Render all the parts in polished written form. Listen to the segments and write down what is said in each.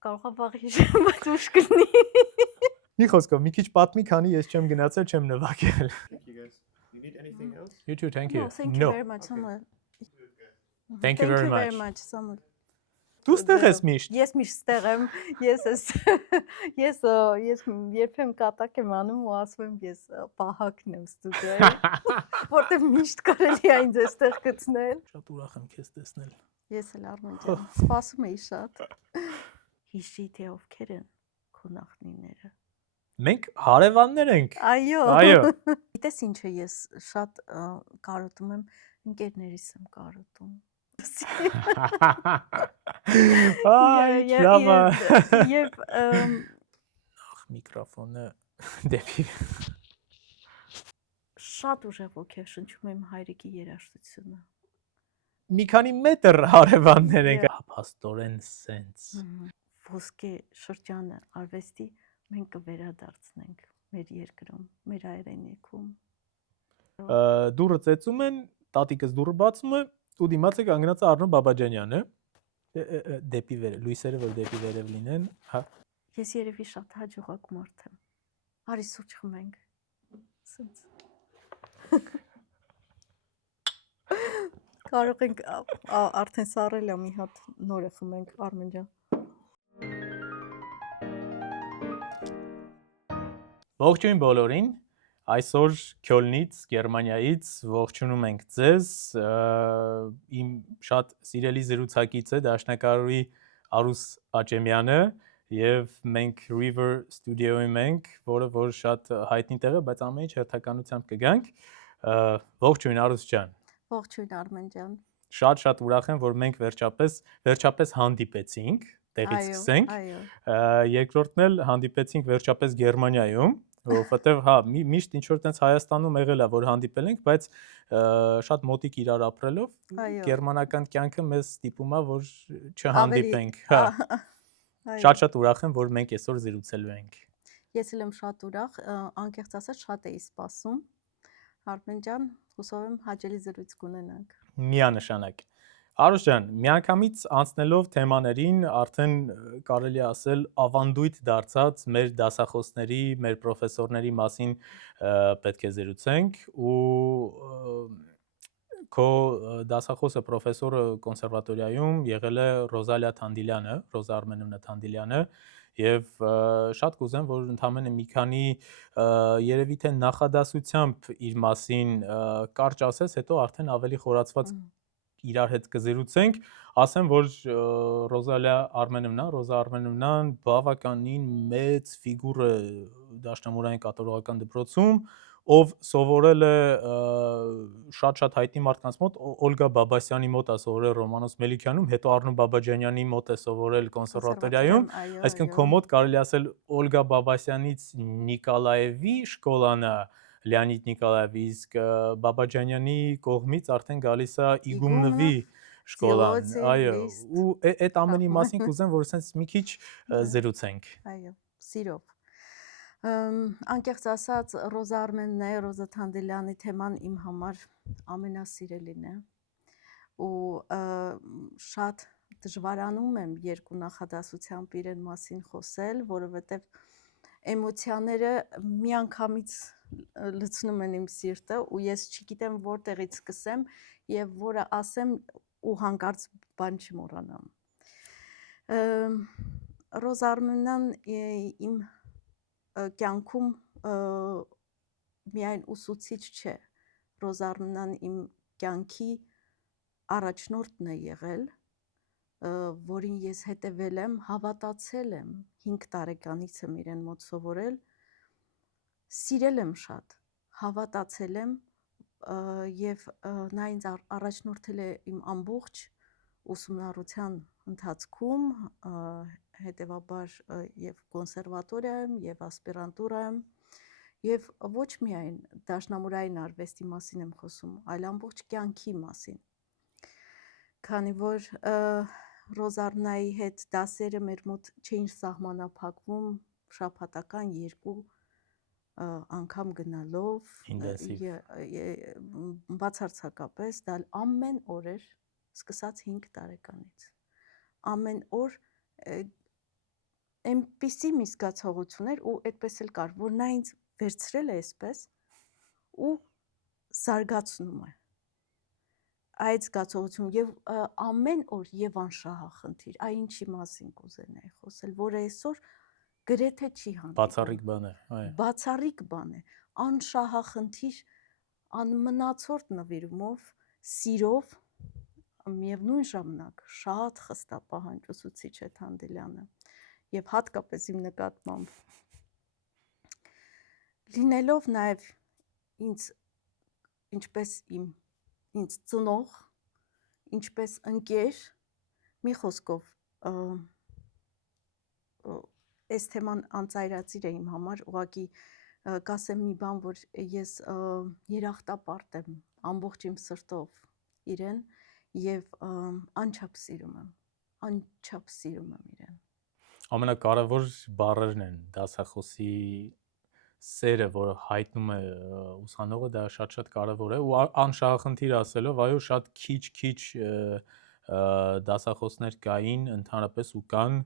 Կարող է վաղ հիշեմ, բայց ուշ կլինի։ Մի խոսքով, մի քիչ պատմի, քանի ես չեմ գնացել, չեմ նվագել։ Thank you guys. You need anything else? You too, thank you. No, thank you very much, Samuel. Thank you very very much. Samuel. Դու ստեղ ես միշտ։ Ես միշտ ստեղ եմ, ես երբեմն կատակ եմ անում ու ասում եմ ես պահակն եմ ստուդիոյի, որտեղ միշտ կարելի է ինձ այստեղ գտնել։ Շատ ուրախ եմ քեզ տեսնել։ Ես էլ Արմեն ջան, սպասում էի շատ։ Հիշի թե ովքեր են քո նախնիները։ Մենք հարևաններ ենք։ Այո։ Այո։ Գիտես ինչը ես շատ կարոտում եմ, ընկերներիս եմ կարոտում։ Այ, լավ։ Եվ Միկրոֆոնը դեպի շատ ուժեղ ոգեշնչում եմ հայրիկի երաժշտությունը։ մի քանի մետր հարևաններ ենք։ Փաստորեն սենց։ Ոսկե շրջանը արվեստի մենք կվերադարձնենք մեր երկրում, մեր հայրենիքում։ Դուրը ծեծում են, տատիկս դուրը բացում է, ու դիմաց է կանգնած Արնո Բաբաջանյանը, դեպի վերև, լույսերը որ դեպի վերև լինեն, հա։ Ես երևի շատ հաջողակ մարդ եմ։ Արի սուրճ խմենք։ Սենց։ Կարող ենք արդեն սառել է մի հատ նորը խմենք Արմեն ջան։ Ողջույն բոլորին, այսօր Քյոլնից, Գերմանիայից ողջունում ենք ձեզ, իմ շատ սիրելի զրուցակից է դաշնակահարուհի Արուս Աճեմյանը և մենք River Studio-ում ենք, որը որ շատ հայտնի տեղ է, բայց ամեն ինչ հերթականությամբ կգանք, ողջույն Արուս ջան։ Ողջույն Արմեն ջան։ Շատ ուրախ եմ, որ մենք վերջապես հանդիպեցինք, տեղից սկսենք, երկրորդն էլ հանդիպեցինք վերջապես Գերմանիայում, որովհետև հա միշտ ինչ որ տենց Հայաստանում եղել է որ հանդիպել ենք, բայց շատ մոտիկ իրար ապրելով գերմանական կյանքը մեզ ստիպում է որ չհանդիպենք, հա։ Շատ ուրախ եմ որ մենք այսօր զրուցելու ենք։ Ես էլ եմ շատ ուրախ, անկեղծ ասած շատ էի սպասում։ Արմեն ջան, հուսով եմ հաճելի զրույց կունենանք։ Միանշանակ։ Արուս ջան, միանգամից անցնելով թեմաներին, արդեն կարելի է ասել ավանդույթ դարձած մեր դասախոսների, մեր պրոֆեսորների մասին պետք է զրուցենք ու քո դասախոսը պրոֆեսորը կոնսերվատորիայում եղել է Ռոզալիա Թանդիլյանը, Ռոզա Արմենովնա Թանդիլյանը եւ շատ կուզեմ որ ընդամենը մի քանի երևի թե նախադասությամբ իր մասին կարճ ասես, հետո արդեն ավելի խորացված իրար հետ կզրուցենք, ասեմ, որ Ռոզա Արմենովնան բավականին մեծ ֆիգուր է դաշնամուրային կատարողական դպրոցում, ով սովորել է շատ հայտնի մարդկանց մոտ, Օլգա Բաբասյանի մոտ է սովորել Ռոմանոս Մելիքյանում, հետո Արնո Բաբաջանյանի մոտ է սովորել կոնսերվատորիայում, այսինքն քո մոտ կարելի ասել Օլգա Բաբասյանից Նիկոլաևի շկոլան է, Լեոնիդ Նիկոլաևի, իսկ Բաբաջանյանի կողմից արդեն գալիս է Իգումնովի շկոլան, այո, ու այդ ամենի մասին կուզեմ, որ ասենց մի քիչ զրուցենք։ Այո, սիրով։ Անկեղծ ասած, Ռոզա Արմենն է, Ռոզա Թանդիլյանի թեման իմ համար ամենասիրելին է, ու շատ դժվարանում եմ երկու նախադասությամբ իրեն մասին խոսել, որովհետև էմոցիաները միանգամից լցնում են իմ սիրտը ու ես չգիտեմ որտեղից սկսեմ եւ որը ասեմ ու հանկարծ բան չմոռանամ։ Ռոզա Արմենյան իմ կյանքում միայն ուսուցիչ չէ, Ռոզա Արմենյան իմ կյանքի առաջնորդն է եղել, որին ես հետևել եմ, հավատացել եմ, 5 տարեկանից եմ իրեն մոտ սովորել, սիրել եմ շատ, հավատացել եմ և նա ինձ առաջնորդել է իմ ամբողջ ուսումնառության ընթացքում, հետևաբար և կոնսերվատորիայում, և ասպիրանտուրայում, և ոչ միայն դաշնամուրային արվեստի մասին եմ խոսում, այլ ամբողջ կյանքի մասին, քանի որ Ռոզա Արմենայի հետ դասերը մեր մոտ չէին սահմանափակվում շաբաթական 2 անգամ գնալով, բացարձակապես դա ամեն օր էր, սկսած 5 տարեկանից, ամեն օր այնպիսի մի զգացողություն էր ու այդպես էլ կար, որ նա ինձ վերցրել է այսպես ու զարգացնում է այդ զգացողություն եւ ամեն օր եւ անշահախնդիր, այ ինչի մասին կուզենայի խոսել, որը այսօր գրեթե չի հանդիպում։ Բացառիկ բան է, այո։ Բացառիկ բան է, անշահախնդիր, անմնացորդ նվիրումով, սիրով, միևնույն ժամանակ շատ խստապահանջ ուսուցիչ է Թանդիլյանը եւ հատկապես իմ նկատմամբ լինելով նաեւ ինձ ինչպես ինձ ծնող, ինչպես ընկեր, մի խոսքով այս թեման անծայրածիր է իմ համար, ուղղակի կասեմ մի բան, որ ես երախտապարտ եմ ամբողջ իմ սրտով իրեն եւ անչափ սիրում եմ իրեն։ Ամենակարևոր բառերն են դասախոսի սերը, որը հայտնում է ուսանողը, դա շատ կարևոր է ու անշահախնդիր ասելով, այո, շատ քիչ դասախոսներ կային ընդհանրապես ու կան,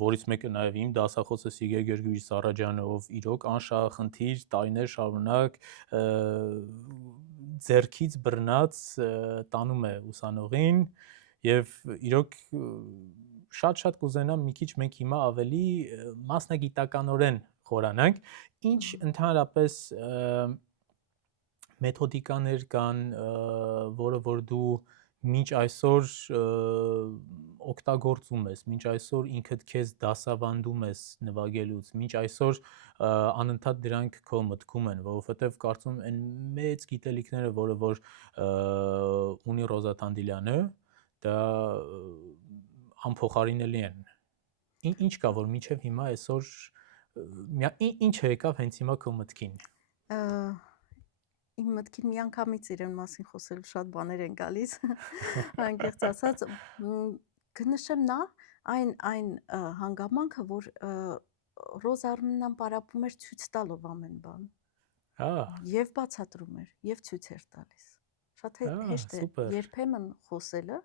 որից մեկը նաև իմ դասախոսը Սիգե Գերգյուղի Սարաջյանը, ով իրոք անշահախնդիր տարիներ շարունակ ձեռքից բռնած տանում է ուսանողին եւ իրոք շատ կուզենամ մի քիչ մենք հիմա ավելի մասնագիտականորեն խորանանք, ինչ ընդհանրապես մեթոդիկաներ կան, որ դու մինչ այսօր օգտագործում ես, մինչ այսօր ինքդ քեզ դասավանդում ես նվագելուց, մինչ այսօր անընդհատ դրանք քո մտքում են, որովհետև կարծում եմ մեծ գիտելիքները, որ ունի Ռոզա Թանդիլյանը, դա անփոխարինելի են։ Ինչ կա, որ մինչև հիմա այսօր ինչը եկավ հենց հիմա քո մտքին։ Իմ մտքին միանգամից իրեն մասին խոսելու շատ բաներ են գալիս, անկեղծ ասած, կնշեմ նա այն հանգամանքը, որ Ռոզա Արմենյան պարապում էր ցույց տալով ամեն բան։ Եվ բացատրում էր, եւ ցույց էր տալիս։ Շատ հեշտ է երբեմն խոսելը,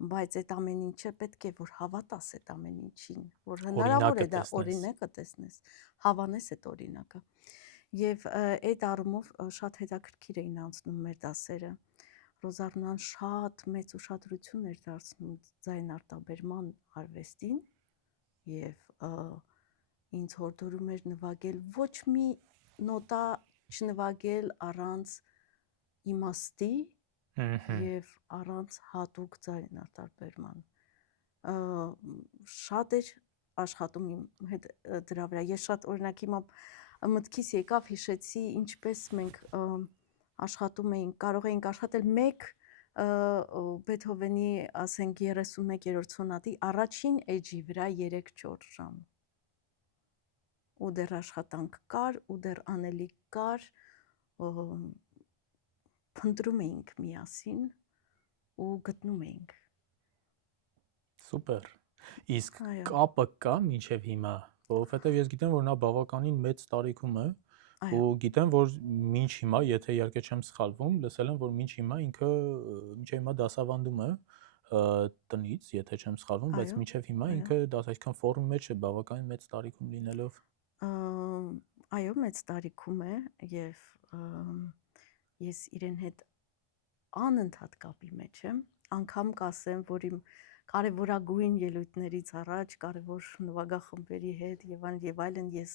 բայց այդ ամեն ինչը պետք է որ հավատաս այդ ամեն ինչին, որ հնարավոր է դա օրինակը տեսնես, հավանես այդ օրինակը։ Եվ այդ առումով շատ հետաքրքիր էին անցնում մեր դասերը։ Ռոզա Արմենյան շատ մեծ ուշադրություն էր դարձնում ձայնարտաբերման արվեստին եւ ինձ հորդորում էր նվագել ոչ մի նոտա չնվագել առանց իմաստի եւ առանց հատուկ ձայնարտաբերման։ Շատ էր աշխատում իմ հետ դրա վրա։ Ես շատ օրինակ հիմա մտքիս եկավ, հիշեցի, ինչպես մենք աշխատում էինք, կարող էինք աշխատել մեկ Բեթհովենի, ասենք 31-րդ սոնատի առաջին էջի վրա 3-4 ժամ։ Ու դեռ աշխատանք կար, ու դեռ անելիք կար, փնտրում էինք միասին ու գտնում էինք։ Սուպեր։ Իսկ կապը կա մինչև հիմա, որովհետև ես գիտեմ, որ նա բավականին մեծ տարիքում է, ու գիտեմ, որ մինչ հիմա, եթե իհարկե չեմ սխալվում, լսել եմ, որ մինչ հիմա ինքը մինչև հիմա դասավանդում է տնից, եթե չեմ սխալվում, բայց մինչև հիմա ինքը այսքան ֆորում մեջ է, բավականին մեծ տարիքում լինելով։ Այո, մեծ տարիքում է եւ ես իրեն հետ անընդհատ կապի մեջ եմ, անգամ կասեմ, որ իմ կարևորագույն ելույթներից առաջ, կարևոր նվագախմբերի հետ եւ այլն ես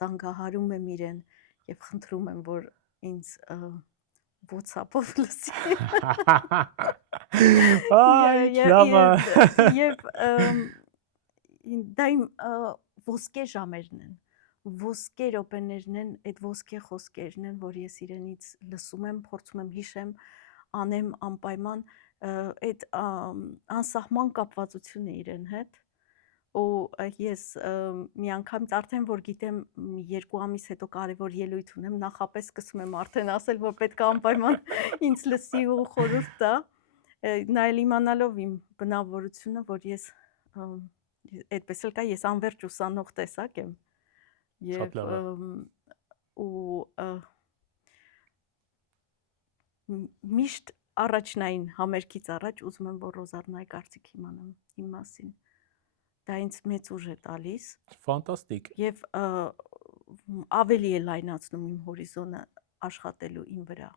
զանգահարում եմ իրեն եւ խնդրում եմ, որ ինձ WhatsApp-ով լսի։ Եվ դա իմ ոսկե ժամերն են, ոսկե րոպեներն են, այդ ոսկե խոսքերն են, որ ես իրենից լսում եմ, փորձում եմ հիշեմ, անեմ անպայման այդ անսահման կապվածություն է իրեն հետ ու ես մի անգամ արդեն որ գիտեմ 2 ամիս հետո կարևոր ելույթ ունեմ, նախապես սկսում եմ արդեն ասել, որ պետք է անպայման ինձ լսի ու խորհուրդ տա, նա էլ իմանալով իմ բնավորությունը, որ ես այդպես էլ կա, ես անվերջ ուսանող տեսակ եմ եւ միշտ առաջնային համերգից առաջ ուզում եմ, որ Ռոզա Արմենյանի կարծիք իմանամ իմ մասին։ դա ինձ մեծ ուժ է տալիս Ֆանտաստիկ։ եւ ավելի է լայնացնում իմ հորիզոնը աշխատելու իմ վրա,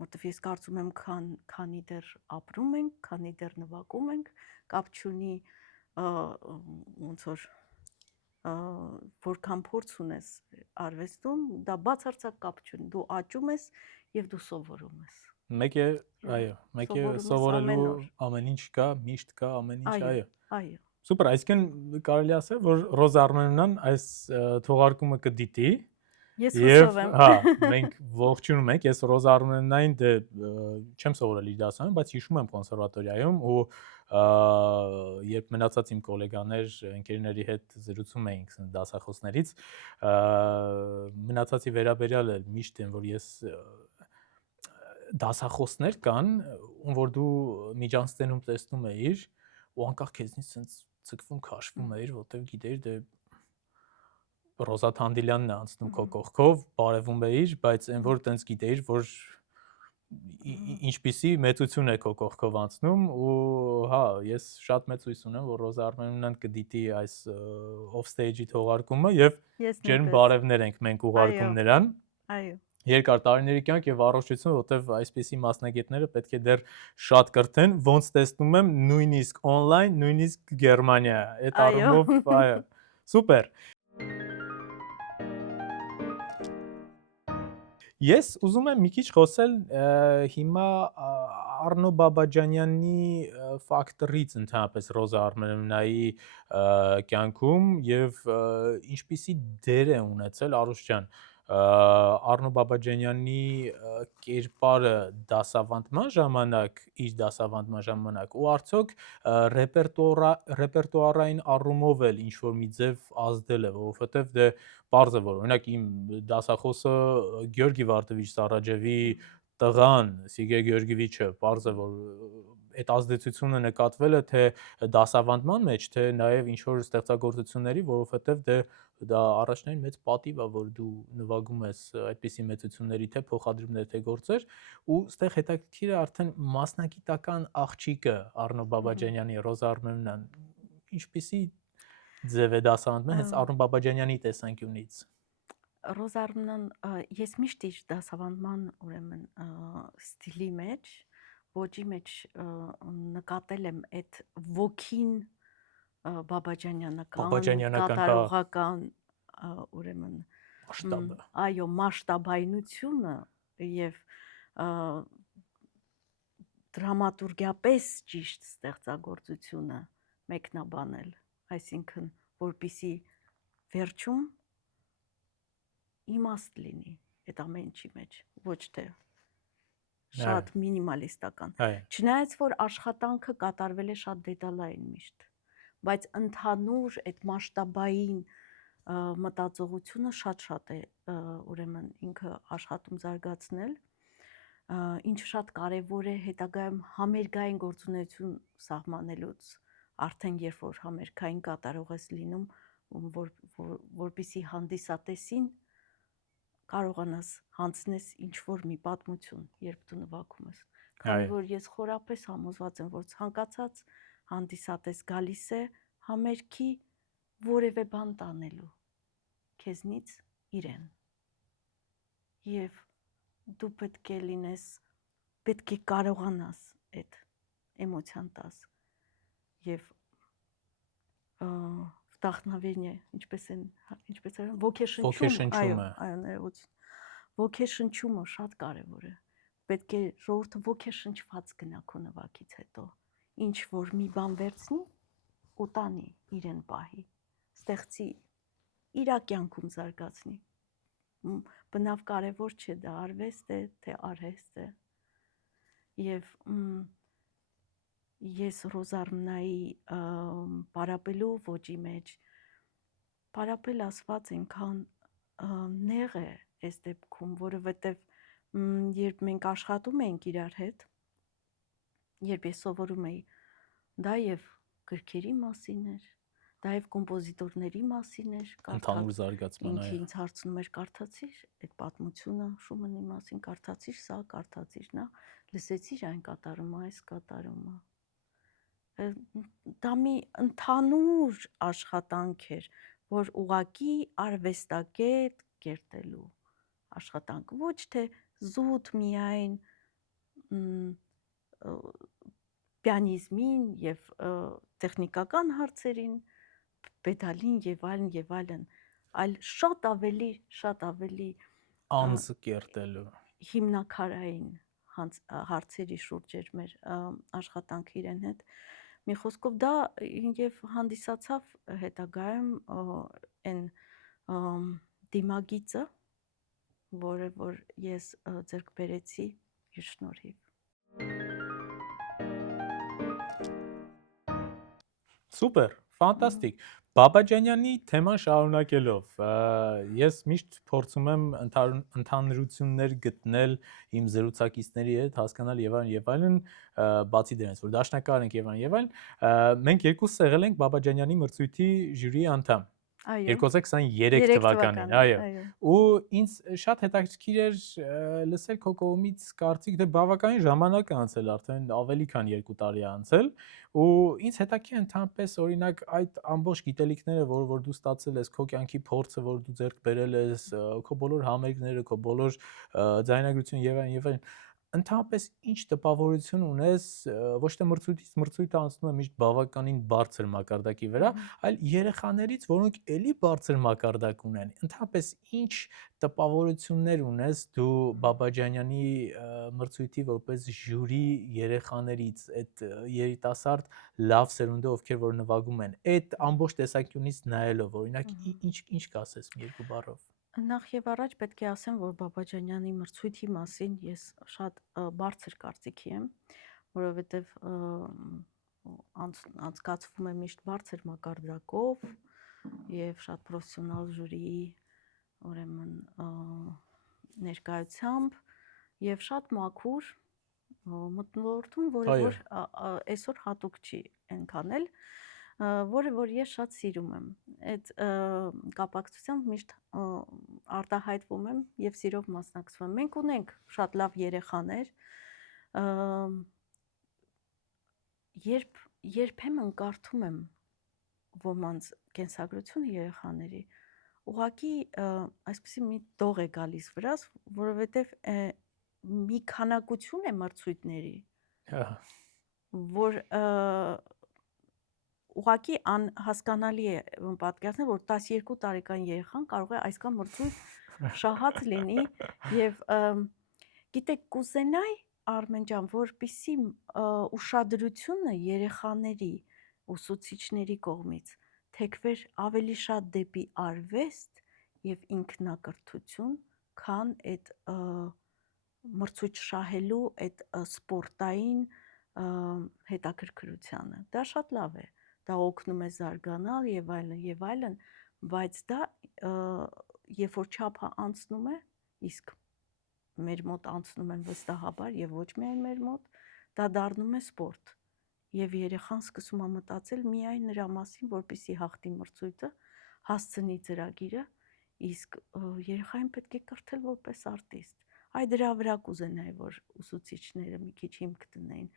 որտեվ ես կարծում եմ քանի դեռ ապրում ենք, քանի դեռ նվագում ենք, կապ չունի ոնց որ որքան փորձ ունես արվեստում, դա բացարձակ կապ չունի, դու աճում ես եւ դու սովորում ես։ Մեկ է, այո, մեկ է Սովորում ես ամեն սովորելու օր։ ամեն ինչ կա, միշտ կա ամեն ինչ, այո։ Այո, Սուպեր, այսինքն կարելի ասել, որ Ռոզա Արմենյանն այս թողարկումը կդիտի ես եւ հուսով եմ։ հա, մենք ողջունում ենք, ես Ռոզա Արմենյանին դե չեմ սովորել իր դասարանում, բայց հիշում եմ կոնսերվատորիայում ու երբ մնացած իմ գոլեգաներ, ընկերների հետ զրուցում էինք դասախոսներից, մնացածի վերաբերյալ էլ միշտ եմ, որ ես դասախոսներ կան, ում որ դու միջանցքում տեսնում էիր ու անկախ քեզնից sense ցկվում քաշվում էիր, որտեվ գիտեիր դե Ռոզա Թանդիլյանն է անցնում քո կողքով, բարևում էիր, բայց այն որ տենց գիտեիր, որ ինչպիսի մեծություն է քո կողքով անցնում ու հա, ես շատ մեծ հույս ունեմ, որ Ռոզա Արմենյանն կդիտի այս off stage-ի թողարկումը եւ ջերմ բարևներ ենք մենք ուղարկում նրան։ Այո։ Երկար տարիների կյանք եւ առողջություն, որտեվ այսպիսի մասնագետները պետք է դեռ շատ կրթեն, ոնց տեսնում եմ, նույնիսկ on-line, նույնիսկ Գերմանիա։ Այդ առումով, այո, սուպեր։ Ես ուզում եմ մի քիչ խոսել հիմա Արնո Բաբաջանյանի ֆակտորից ընդհանրապես Ռոզա Արմենյանի կյանքում եւ ինչպիսի դեր է ունեցել Արուշ ջան Արնո Բաբաջանյանի կերպարը դասավանդման ժամանակ, իր դասավանդման ժամանակ ու արդյոք ռեպերտուարային առումով էլ ինչ որ մի ձև ազդել է, որովհետեւ դե պարզ է որ օրինակ իմ դասախոսը Գյորգի Վարդովիչ Սարաջևի տղան Սիգե Գյորգիևիչը պարզ է որ այդ ազդեցությունը նկատվել է թե դասավանդման մեջ, թե նաև ինչ որ ստեղծագործությունների, որովհետև դա առաջնային մեծ պատիվ է, որ դու նվագում ես այդպիսի մեծությունների թե փոխադրումներ, թե գործեր, ու ստեղ հետաքրքիր է արդեն մասնագիտական աղջիկը Արնո Բաբաջանյանի, Ռոզա Արմենյան, ինչպիսի ձև է դասավանդում հենց Արնո Բաբաջանյանի տեսանկյունից։ Ռոզա Արմենյան, ես միշտ իր դասավանդման ուրեմն ստիլի մեջ, ոճի մեջ նկատել եմ այդ ոգին բաբաջանյանական, կատարողական ուրեմն մասշտաբը։ Այո, մասշտաբայնությունը եւ դրամատուրգիապես ճիշտ ստեղծագործությունը մեկնաբանել, այսինքն որպիսի վերջում իմաստ լինի այդ ամեն ինչի մեջ, ոչ թե շատ մինիմալիստական։ Չնայած որ աշխատանքը կատարվել է շատ դետալային միշտ, բայց ընդհանուր այդ մասշտաբային մտածողությունը շատ է ուրեմն ինքը աշխատում զարգացնել, ինչը շատ կարևոր է հետագայում համերգային գործունեություն սահմանելուց, արդեն երբ որ համերգային կատարող ես լինում, որպիսի հանդիսատեսին կարողանաս հանձնես ինչ-որ մի պատմություն, երբ դու նվագում ես։ Քանի որ ես խորապես համոզված եմ, որ ցանկացած հանդիսատես գալիս է համերգի որևէ բան տանելու քեզնից իրեն։ Եվ դու պետք է լինես, պետք է կարողանաս այդ էմոցիան տաս։ Եվ վտախնավենիը, ինչպես են ոգեշնչումը, այո, ոգեշնչումը շատ կարևոր է։ Պետք է ժողովուրդը ոգեշնչված գնա քո նվագից հետո, ինչ որ մի բան վերցնի ու տանի իրեն պահի, ստեղծի իր կյանքում զարգացնի։ Բնավ կարևոր չէ դա արվեստ է, թե արհեստ է։ Եվ ես Ռոզա Արմենյանի պարապելու ոճի մեջ պարապել ասված այնքան նեղ է այս դեպքում, որովհետև երբ մենք աշխատում էինք իրար հետ, երբ ես սովորում էի, դա եւ գրքերի մասին էր, դա եւ կոմպոզիտորների մասին էր, ընդհանուր զարգացման, ինքը ինձ հարցնում էր կարդացիր այդ պատմությունը Շումանի մասին, կարդացիր սա, կարդացիր նա, լսեցիր այն կատարումը, այս կատարումը։ դա մի ընդհանուր աշխատանք էր, որ ուղակի արվեստագետ կերտելու աշխատանք, ոչ թե զուտ միայն պիանիզմին եւ տեխնիկական հարցերին, պետալին եւ այլն, այլ շատ ավելի Անձ կերտելու։ հիմնակարային հարցերի շուրջ էր մեր աշխատանքը իրեն հետ։ Մի խոսքով դա եւ հանդիսացավ հետագայում այն դիմագիծը, որը որ ես ձեռք բերեցի իր շնորհիվ։ Սուպեր, ֆանտաստիկ։ Բաբաջանյանի թեման շարունակելով, ես միշտ փորձում եմ ընդհանրություններ գտնել իմ զրուցակիցների հետ, հասկանալ եւ այլն, բացի դրանից, որ դաշնակահար ենք եւ այլն, մենք երկուսս եղել ենք Բաբաջանյանի մրցույթի ժյուրիի անդամ։ Այո։ 2023 թվականին, այո։ Ու ինձ շատ հետաքրքիր էր լսել քո կողմից կարծիք, դե բավականին ժամանակ է անցել, արդեն ավելի քան 2 տարի է անցել, ու ինձ հետաքրքիր է ընդհանրապես օրինակ այդ ամբողջ գիտելիքները, որ դու ստացել ես, քո կյանքի փորձը, որ դու ձեռք բերել ես, քո բոլոր համերգները, քո բոլոր ձայնագրությունը եւ այլն, ընդհանրապես ինչ տպավորություն ունես, ոչ թե մրցույթից մրցույթ անցնում է միշտ բավականին բարձր մակարդակի վրա, այլ երեխաներից, որոնք էլի բարձր մակարդակ ունեն, ընդհանրապես ինչ տպավորություններ ունես դու Բաբաջանյանի մրցույթի որպես ժյուրի երեխաներից, այդ երիտասարդ լավ սերունդը, ովքեր որ նվագում են, այդ ամբողջ տեսանկյունից նայելով, օրինակ ինչ կասես մի երկու բառով։ Նախ եւ առաջ պետք է ասեմ, որ Բաբաջանյանի մրցույթի մասին ես շատ բարձր կարծիքի եմ, որովհետեւ անցկացվում է միշտ բարձր մակարդակով եւ շատ պրոֆեսիոնալ ժյուրիի ուրեմն ներկայությամբ եւ շատ մաքուր մթնոլորտում, որը որ այսօր հատուկ չի այնքան էլ, որը որ ես շատ սիրում եմ։ Այդ կապակցությամբ միշտ արտահայտվում եմ եւ սիրով մասնակցում եմ։ Մենք ունենք շատ լավ երեխաներ, երբեմն կարդում եմ ոմանց կենսագրությունը երեխաների, ուղղակի այսպեսի մի դող է գալիս վրաս, որովհետեւ մի քանակություն է մրցույթների, որ ուղղակի անհասկանալի է պատկերացնել, որ 12 տարեկան երեխան կարող է այսքան մրցույթ շահած լինի եւ գիտեք, կուզենայի Արմեն ջան, որպեսզի ուշադրությունը երեխաների ուսուցիչների կողմից թեքվեր ավելի շատ դեպի արվեստ եւ ինքնակրթություն, քան այդ մրցույթ շահելու այդ սպորտային հետաքրքրությանը։ Դա շատ լավ է, դա օգնում է զարգանալ եւ այլն, բայց դա երբ որ չափը անցնում է, իսկ մեր մոտ անցնում են վստահաբար եւ ոչ միայն մեր մոտ, դա դառնում է սպորտ։ Եվ երեխան սկսում է մտածել միայն նրա մասին, որպեսզի հաղթի մրցույթը, հասցնի ծրագիրը, իսկ երեխային պետք է կրթել որպես արտիստ։ Այ դրա վրա կուզենայի, որ ուսուցիչները մի քիչ հիմք դնեին,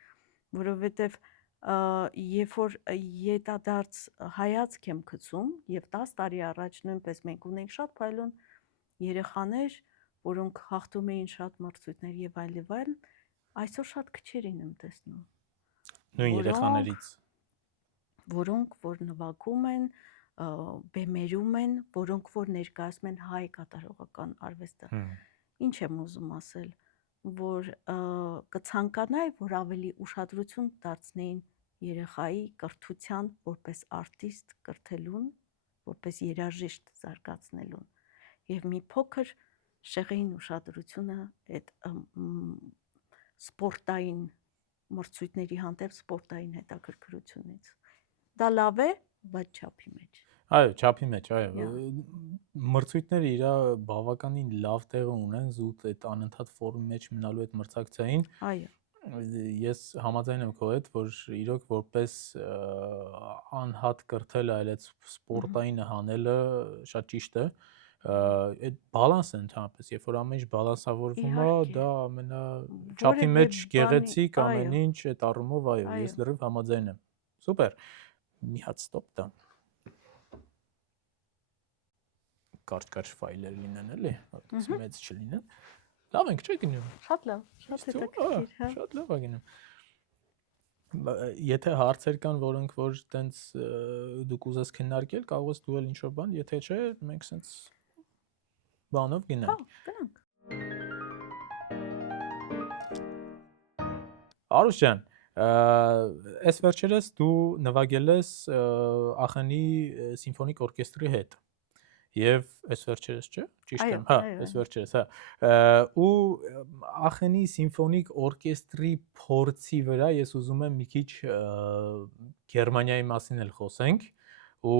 որովհետև երբ որ ետադարձ հայացք եմ գցում, եւ 10 տարի առաջ նույնպես մենք ունենք շատ փայլուն երեխաներ, որոնք հաղթում էին շատ մրցույթներ եւ այլն, այսօր շատ քչերին եմ տեսնում։ Նույն երեխաներից, որոնք որ նվագում են, բեմերում են, որոնք որ ներկայացնում են հայ կատարողական արվեստը։ Ինչ եմ ուզում ասել, որ կցանկանայի, որ ավելի ուշադրություն դարձնեին երեխայի կրթության որպես արտիստ կրթելուն, որպես երաժիշտ զարգացնելուն եւ մի փոքր շեղեին ուշադրությունը այդ սպորտային մրցույթների հանդեպ սպորտային հետաքրքրությունից։ Դա լավ է, բայց չափի մեջ։ Այո, չափի մեջ, այո։ Մրցույթները իրա բավականին լավ տեղ ունեն զուտ այդ անընդհատ ֆորումի մեջ մնալու այդ մրցակցային։ Այո։ Ես համաձայն եմ քո հետ, որ իրոք որպես անհատ կրթել այլ այդ սպորտային հանելը շատ ճիշտ է։ Այդ բալանսը ընդհանրապես, երբ որ ամեն ինչ բալանսավորվում է, դա ամենաչափի մեջ գեղեցիկ ամեն ինչ այդ առումով, այո, ես լրիվ համաձայն եմ։ Սուպեր։ Մի հատ ստոպ տա։ Կարճ ֆայլեր լինեն էլի, որտեղ մեծ չլինեն։ Լավ ենք, չէ՞ գնում։ Շատ լավ, շատ հետաքրքիր, հա։ Շատ լավ է գնում։ Եթե հարցեր կան, որոնք որ տենց դուք ուզես քննարկել, կարող ես դու էլ ինչ-որ բան, եթե չէ, մենք սենց բանով Հա, գնանք։ գնանք։ Արուշ ջան, այս վերջերս դու նվագել ես Ախանի սիմֆոնիկ օրկեստրի հետ։ Եվ այս վերջերս չէ, ճիշտ եմ, հա, այս վերջերս, հա։ Ու Ախանի սիմֆոնիկ օրկեստրի փորձի վրա ես ուզում եմ մի քիչ Գերմանիայի մասին էլ խոսենք, ու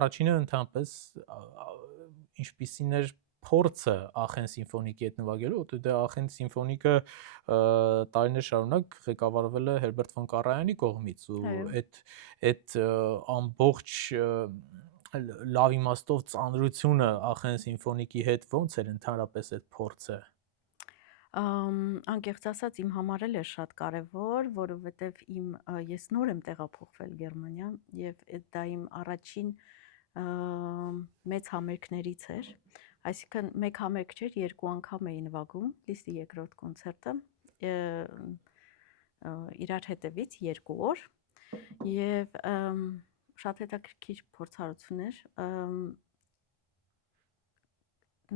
առաջինը ընդհանրապես ինչպիսին էր փորձը Ախեն սիմֆոնիկի հետ նվագելու, որտեղ դե Ախեն սիմֆոնիկը տարիներ շարունակ ղեկավարվել է Հերբերտ ֆոն Կարայանի կողմից, ու այդ ամբողջ լավ իմաստով ծանրությունը Ախեն սիմֆոնիկի հետ ոնց էր ընդհանրապես այդ փորձը։ Անկեղծ ասած իմ համար էլ է շատ կարևոր, որովհետև ես նոր եմ տեղափոխվել Գերմանիա եւ դա իմ առաջին մեծ համերգներից էր, այսինքն մեկ համերգ չէր, երկու անգամ էի նվագում, Լիստի երկրորդ կոնցերտը իրար հետևից 2 օր եւ շատ հետաքրքիր փորձառություն էր,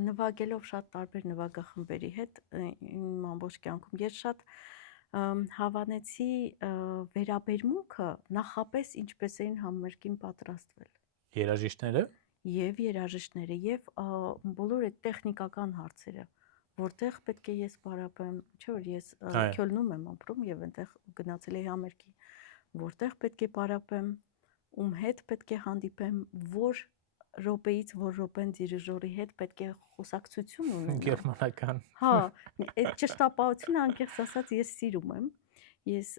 նվագելով շատ տարբեր նվագախմբերի հետ իմ ամբողջ կյանքում ես շատ հավանեցի վերաբերմունքը նախապես ինչպես էին համերգին պատրաստվել Երաժիշտները եւ երաժիշտները եւ բոլոր այդ տեխնիկական հարցերը, որտեղ պետք է ես պարապեմ, չէ՞ որ ես Քյոլնում եմ ապրում եւ այնտեղ գնացել էի համերգի, որտեղ պետք է պարապեմ, ում հետ պետք է հանդիպեմ, որ րոպեից որ րոպեն դիրիժորի հետ պետք է խոսակցություն ունենամ։ Գերմանական։ Հա, այդ ճշտապահությունը անկեղծ ասած ես սիրում եմ։ Ես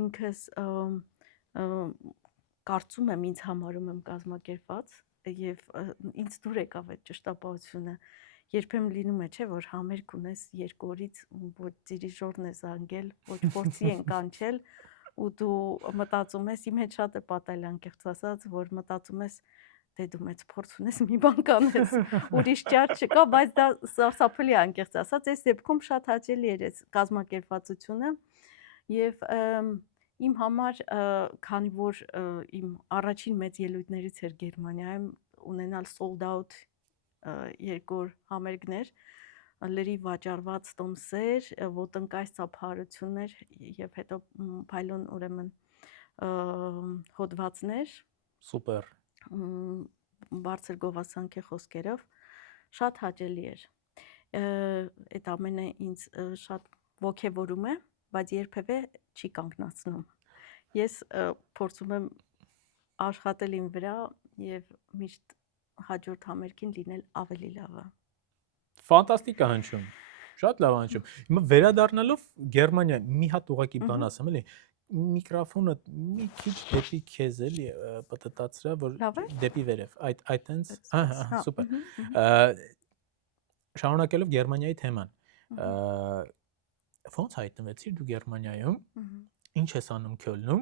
ինքս կարծում եմ ինձ համարում եմ կազմակերպված եւ ինձ դուր եկավ այդ ճշտապահությունը։ Երբեմն լինում է, չէ, որ համերգ ունես 2 օրից ոչ դիրիժորն է զանգել, ոչ փորձի են կանչել ու դու մտածում ես, իմ հետ շատ է պատահել անկեղծ ասած, որ մտածում ես դե դու մեծ փորձ ունես, մի բան կանես, ուրիշ ճար չկա, բայց դա սարսափելի է անկեղծ ասած, այս դեպքում շատ հաճելի էր այս կազմակերպվածությունը եւ իմ համար, քանի որ իմ առաջին մեծ ելույթներից էր Գերմանիայում ունենալ sold out 2 համերգներ, լրիվ վաճառված տոմսեր, ոտնկայս ծափահարություններ եւ հետո փայլուն ուրեմն հոդվածներ։ Սուպեր։ Բարձր գովասանքի խոսքերով շատ հաճելի էր։ Այդ ամենը ինձ շատ ոգևորում է, բայց երբևէ չի կանգնացնում։ Ես փորձում եմ աշխատել իմ վրա եւ միշտ հաջորդ համերգին լինել ավելի լավը։ Ֆանտաստիկ է հնչում։ Շատ լավ հնչում։ Հիմա վերադառնալով Գերմանիա, մի հատ ուղղակի բան ասեմ, էլի միկրոֆոնը մի քիչ դեպի քեզ էլի պտտացրա, որ դեպի վերև։ Այդ տենց, հա, սուպեր։ Շարունակելով Գերմանիայի թեման։ Ոնց հայտնվեցիր դու Գերմանիայում։ Ինչ ես անում Քյոլնում։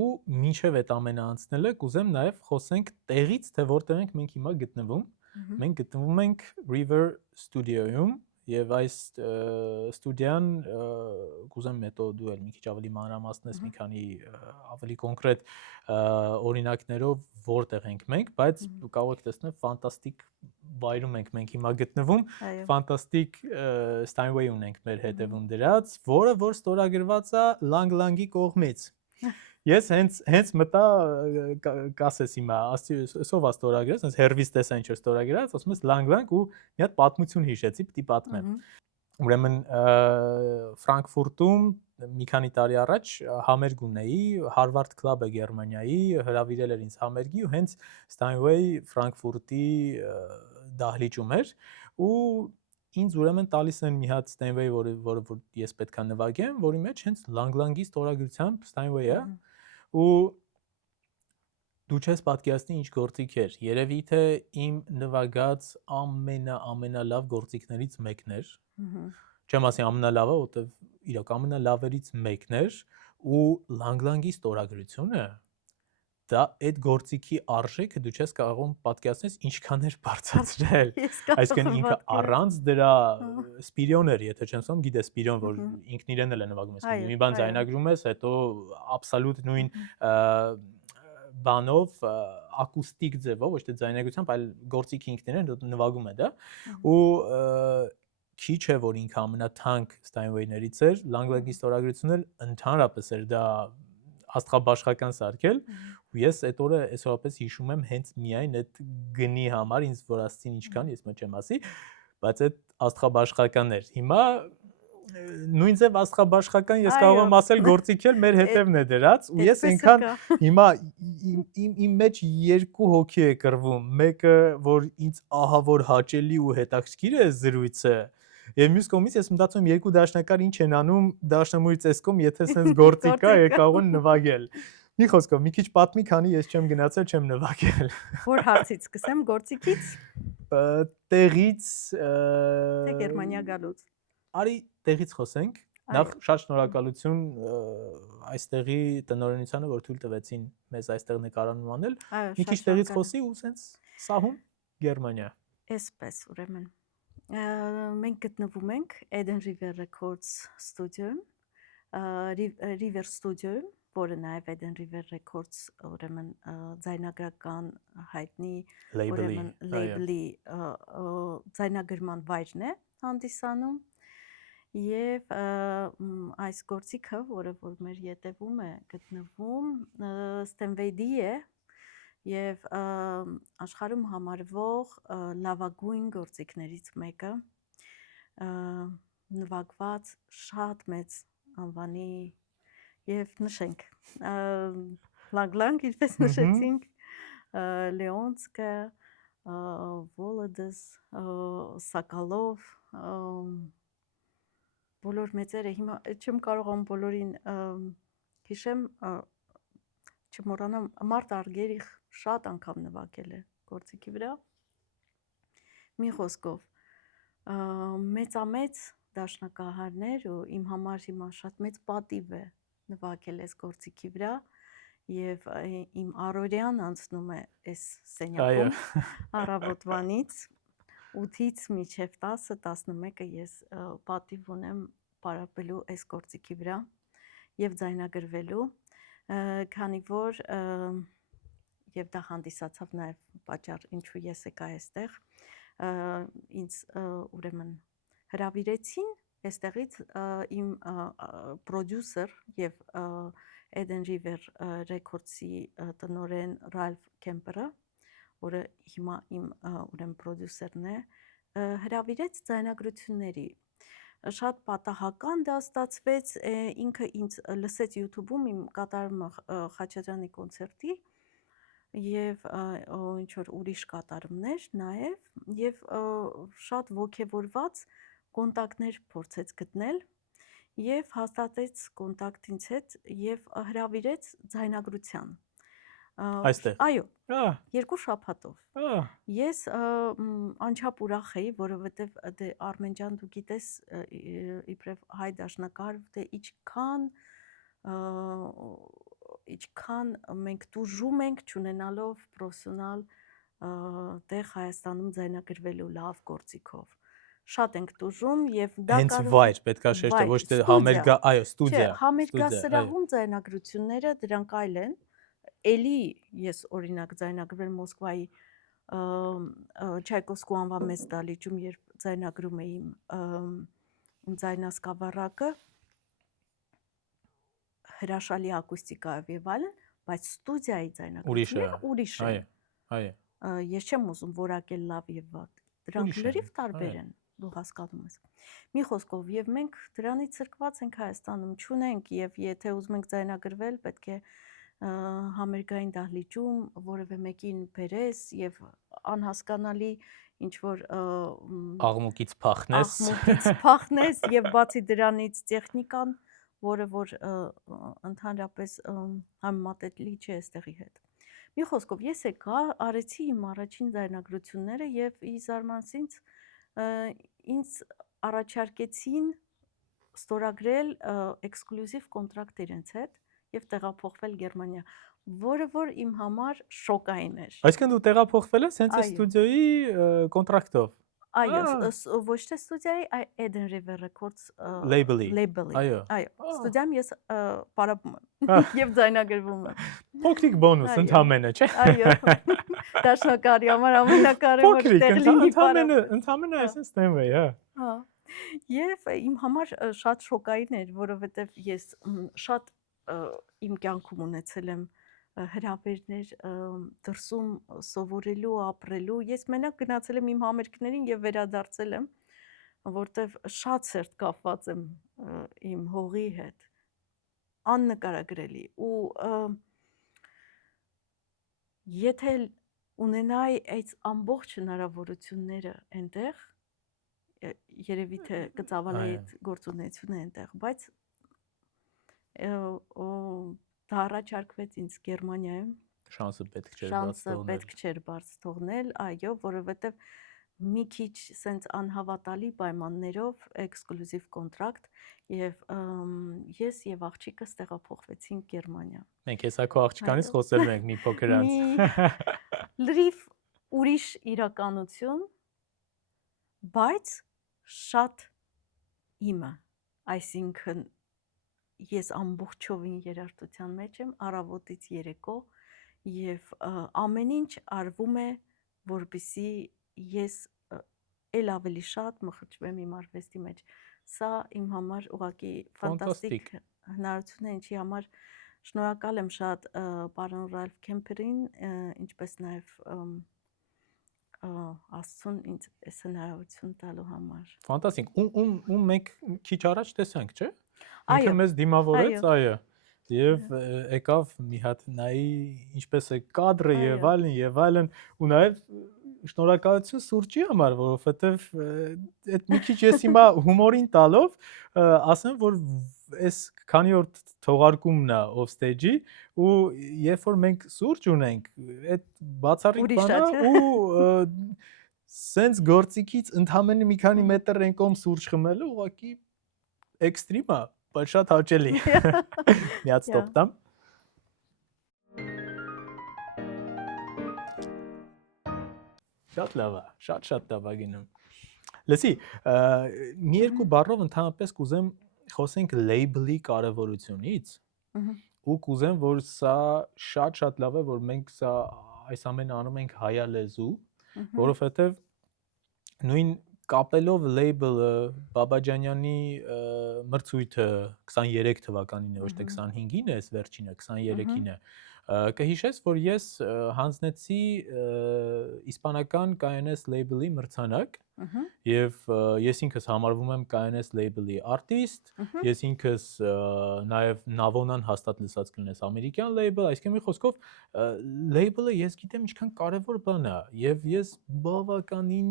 Ու մինչև այդ ամենը անցնելը կուզեմ նաև խոսենք տեղից, թե որտեղ ենք մենք հիմա գտնվում։ Մենք գտնվում ենք River Studio-ում եւ այս ստուդիան կուզեմ հետո դու էլ մի քիչ ավելի մանրամասնես մի քանի ավելի կոնկրետ օրինակներով որտեղ ենք մենք, բայց դու կարող եք տեսնել ֆանտաստիկ վայրում ենք մենք հիմա գտնվում, ֆանտաստիկ Steinway ունենք մեր հետևում դրած, որը որ ստորագրված է Lang-Lang-ի կողմից։ Ես հենց մտա կասես հիմա, ասով ստորագրած, հենց հերվիս տեսա ինչ ստորագրած, ասում ես Lang-Lang ու մի հատ պատմություն հիշեցի, պիտի պատմեմ։ Ուրեմն Ֆրանկֆուրտում մի քանի տարի առաջ համերգ ունեի, Harvard Club-ը Գերմանիայի հրավիրել էր ինձ համերգի ու հենց Steinway Ֆրանկֆուրտի դահլիճում էր ու ինձ ուրեմն տալիս են մի հատ Steinway, որը ես պետքա նվագեմ, որի մեջ հենց Lang-Lang-ի ստորագրությամբ Steinway-ը ու դու չես պատկերացնի ինչ գործիք էր։ Երևի թե իմ նվագած ամենալավ գործիքներից մեկն էր։ Չեմ ասի ամենալավը, որտեվ իրոք ամենալավերից մեկն էր ու լանգլանգի ստորագրությունը դա այդ գործիքի արժեքը դու չես կարողում պատկերացնել ինչքան էր բարձրացրել Ես կարող այսինքն եմ ինքը պատկերացնել։ առանց դրա Ահա։ Սպիրիոն էր եթե չեմ սոմ գիտես Սպիրիոն որ Մհմ։ ինքն իրեն էլ է նվագում այսինքն Այո, մի բան այո։ ձայնագրում ես հետո աբսոլյուտ նույն Մհմ։ բանով ակուստիկ ձևով ոչ թե ձայնագրությամբ այլ գործիքի ինքն իրեն նվագում է դա Մհմ։ ու քիչ է որ ինքը ամենաթանկ Steinway-ներից էր լանգլանգի ստորագրությունն էլ ընդհանրապես էր դա աստղաբաշխական սարքել Մհմ։ ու ես այդ օրը այսօրապես հիշում եմ հենց միայն այդ գնի համար ինձ որ ասցին ինչքան ես մը չեմ ասի բայց այդ աստղաբաշխականն էր հիմա նույն ձև աստղաբաշխական ես կարող Այո, եմ ասել գործիք էլ մեր հետևն է դրած ու ես այդպես էլ այնքան կա։ հիմա իմ մեջ երկու հոգի է կռվում մեկը որ ինձ ահա որ հաճելի ու հետաքրքիր է զրույցը Եվ մյուս կողմից ես մտածում եմ երկու դաշնակար ինչ են անում դաշնամուրի տեսքում, եթե sense գործիք կա, Գործիք կա։ կարող են նվագել։ Մի խոսքով, մի քիչ պատմի, քանի ես չեմ գնացել, չեմ նվագել։ Որ հարցից սկսեմ, գործիքից, Տեղից թե Գերմանիա գալուց։ արի տեղից խոսենք։ Նախ Այո։ շատ շնորհակալություն այստեղի տնօրինությանը, որ թույլ տվեցին մեզ այստեղ նկարահանում անել։ Այո, Մի քիչ շատ տեղից շնորհակալ եմ։ խոսի ու sense սահում Գերմանիա։ Այսպես ուրեմն մենք գտնվում ենք Eden River Records ստուդիոյում, River ստուդիոյում, որը նաև Eden River Records ուրեմն ձայնագրական հայտնի ուրեմն լեյբլի ձայնագրման վայրն է հանդիսանում եւ այս գործիքը, որը որ մեր ետևում է գտնվում, Steinway-ի է եւ աշխարհում համարվող լավագույն գործիքներից մեկը նվագված շատ մեծ անվանի եւ նշենք լանգլանգ ինչպես նշեցինք Լեոնսկը Վոլոդես Սակալով բոլոր մեծերը հիմա չեմ կարողանում բոլորին հիշեմ չմոռանամ Մարտ Արգերիխ շատ անգամ նվագել է գործիքի վրա մի խոսքով մեծամեծ դաշնակահարներ ու իմ համար հիմա շատ մեծ պատիվ է նվագել այս գործիքի վրա եւ իմ առօրյան անցնում է այս սենյակում առավոտվանից 8-ից մինչև 10-11-ը ես պատիվ ունեմ պարապելու այս գործիքի վրա եւ ձայնագրվելու քանի որ եւ դա հանդիսացավ նաեւ պատճառ ինչու ես եկա այստեղ ինձ ուրեմն հրավիրեցին այստեղից իմ պրոդյուսեր եւ Eden River Records-ի տնօրեն Ralph Kemper-ը, որը հիմա իմ ուրեմն պրոդյուսերն է, հրավիրեց ձայնագրությունների շատ պատահական դա ստացվեց ինքը ինձ լսեց YouTube-ում իմ կատարումը Խաչատրյանի կոնցերտի եւ ինչ որ ուրիշ կատարումներ նաեւ եւ շատ ոգևորված կոնտակտներ փորձեց գտնել եւ հաստատեց կոնտակտ ինձ հետ եւ հրավիրեց ձայնագրության Այստեղ։ այո երկու շաբաթով ես անչափ ուրախ էի որովհետեւ դե Արմեն ջան դու գիտես իբրև հայ դաշնակահար դե ինչքան մենք տուժում ենք չունենալով պրոֆեսիոնալ տեղ Հայաստանում ձայնագրվելու լավ գործիքով շատ ենք տուժում եւ դա հենց վայր պետքա շեշտել ոչ թե համերգա այո ստուդիա համերգասրահում ձայնագրությունները դրանք այլ են էլի ես օրինակ ձայնագրվել Մոսկվայի Չայկովսկու անվան մեծ դահլիճում երբ ձայնագրում էի իմ ձայնասկավառակը հրաշալի ակուստիկայով եւ այլն բայց ստուդիայի ձայնագրությունները ուրիշ են այո ես չեմ ուզում որակել լավ եւ վատ դրանք լրիվ տարբեր են դու հասկանում ես մի խոսքով եւ մենք դրանից ցրկված ենք Հայաստանում չունենք եւ եթե ուզում ենք ձայնագրվել պետք է համերգային դահլիճում որևէ մեկին բերես եւ անհասկանալի ինչ որ աղմուկից փախնես եւ բացի դրանից տեխնիկան որը որ ընդհանրապես համեմատելի չէ այստեղի հետ մի խոսքով ես եկա արեցի իմ առաջին ձայնագրությունները եւ ի զարմանք ինձ առաջարկեցին ստորագրել էքսկլյուզիվ կոնտրակտ իրենց հետ եւ տեղափոխվել Գերմանիա, որը որ իմ համար շոկային էր։ Այսինքն դու տեղափոխվել ես հենց Այո։ ստուդիոյի կոնտրակտով։ Այո, Ա, ոչ թե ստուդիայի, այ Eden River Records Label-ի։ label-ի։ Այո։ Այո, Ա, ստուդիայում ես պարապում Ա. եմ եւ ձայնագրվում եմ։ Փոքրիկ բոնուս Այո։ ընդամենը, չէ՞։ Այո։ Դաշնակարի համար ամենակարևոր Փոքրիկ, տեղ լինի պարապ։ ընդամենը Հա։ այսպես Steinway, հա։ Հա։ Եվ իմ համար շատ շոկային էր, որովհետև ես շատ իմ կյանքում ունեցել եմ հրավերներ դրսում սովորելու, ապրելու։ Ես մենակ գնացել եմ իմ համերգներին եւ վերադարձել եմ, որտեվ շատ սերտ կապված եմ իմ հողի հետ, աննկարագրելի։ Ու եթե ունենայի այդ ամբողջ հնարավորությունները այնտեղ, երևի թե կծավալեի այդ գործունեությունը այնտեղ, բայց դա առաջարկվեց ինձ Գերմանիայում, Շանսը պետք չէր բաց շանսը թողնել։ պետք չէր բաց թողնել, այո, որովհետև մի քիչ սենց անհավատալի պայմաններով էքսկլյուզիվ կոնտրակտ եւ ես եւ աղջիկս տեղափոխվեցինք Գերմանիա։ Մենք հեսա քո աղջկանից Այո։ խոսել ենք մի փոքր անց։ Մի լրիվ ուրիշ իրականություն, բայց շատ իմը, այսինքն ես ամբողջովին երաժշտության մեջ եմ առավոտից երեկո եւ ամեն ինչ արվում է, որպեսզի ես էլ ավելի շատ մխրճվեմ իմ արվեստի մեջ։ Սա իմ համար ուղղակի ֆանտաստիկ հնարավորություն է, ինչի համար շնորհակալ եմ շատ պարոն Ռալֆ Քեմփերին, ինչպես նաեւ Աստծուն ինձ այս հնարավորություն տալու համար։ Ֆանտաստիկ։ Ու մենք քիչ առաջ տեսանք, չէ՞։ Այո, Ինքը մեզ դիմավորեց, այո։ այո։ Եվ եկավ մի հատ նայի ինչպես է կադրը եւ Այո։ այլն եւ այլն, ու նաեւ շնորհակալություն սուրճի համար, որովհետեւ այդ մի քիչ ես հիմա հումորին տալով ասեմ, որ այս քանի օր թողարկումն է off stage-ի ու երբ որ մենք սուրճ ունենք, այդ բացառիկ Ուրիշ բան է, է չէ՞։ ու սենց գործիքից ընդամենը մի քանի մետր են կողմ սուրճ խմելու, ուղղակի էքստրիմ է, բայց շատ հաճելի։ Մի հատ ստոպ տամ։ Շատ լավ է, շատ լավ է գնում։ Լսի, մի երկու բառով ընդհանրապես կուզեմ խոսենք label-ի կարևորությունից ու կուզեմ, որ սա շատ լավ է, որ մենք սա այս ամենը անում ենք հայալեզու, որովհետև նույն կապելով label-ը Բաբաջանյանի մրցույթը 23 թվականին է, ոչ թե 25-ին է, այս վերջինը 23-ին է։ Կհիշես, որ ես հանձնեցի իսպանական KNS label-ի մրցանակ եւ ես ինքս համարվում եմ KNS label-ի արտիստ, ես ինքս նաեւ Navon-ան հաստատ լսած կլինես ամերիկյան label, այսինքն մի խոսքով label-ը ես գիտեմ ինչքան կարեւոր բան է եւ ես բավականին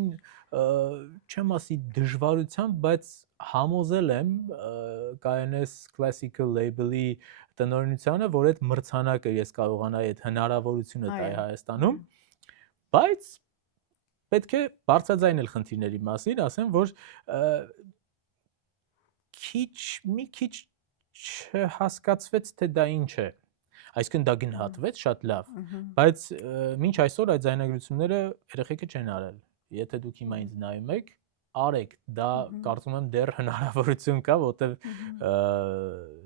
չեմ ասի դժվարությամբ, բայց համոզել եմ KNS classical label-ի տնօրինությանը, որ այդ մրցանակը ես կարողանայի այդ հնարավորությունը տալ Հայաստանում, բայց պետք է բարձրաձայնել խնդիրների մասին, ասեմ, որ մի քիչ չհասկացվեց, թե դա ինչ է։ Այսինքն դա գնահատվեց շատ լավ, բայց մինչ այսօր այդ ձայնագրությունները երեխեքը չեն արել։ Եթե դուք հիմա ինձ նայում եք, արեք, դա կարծում եմ դեռ հնարավորություն կա, որտեվ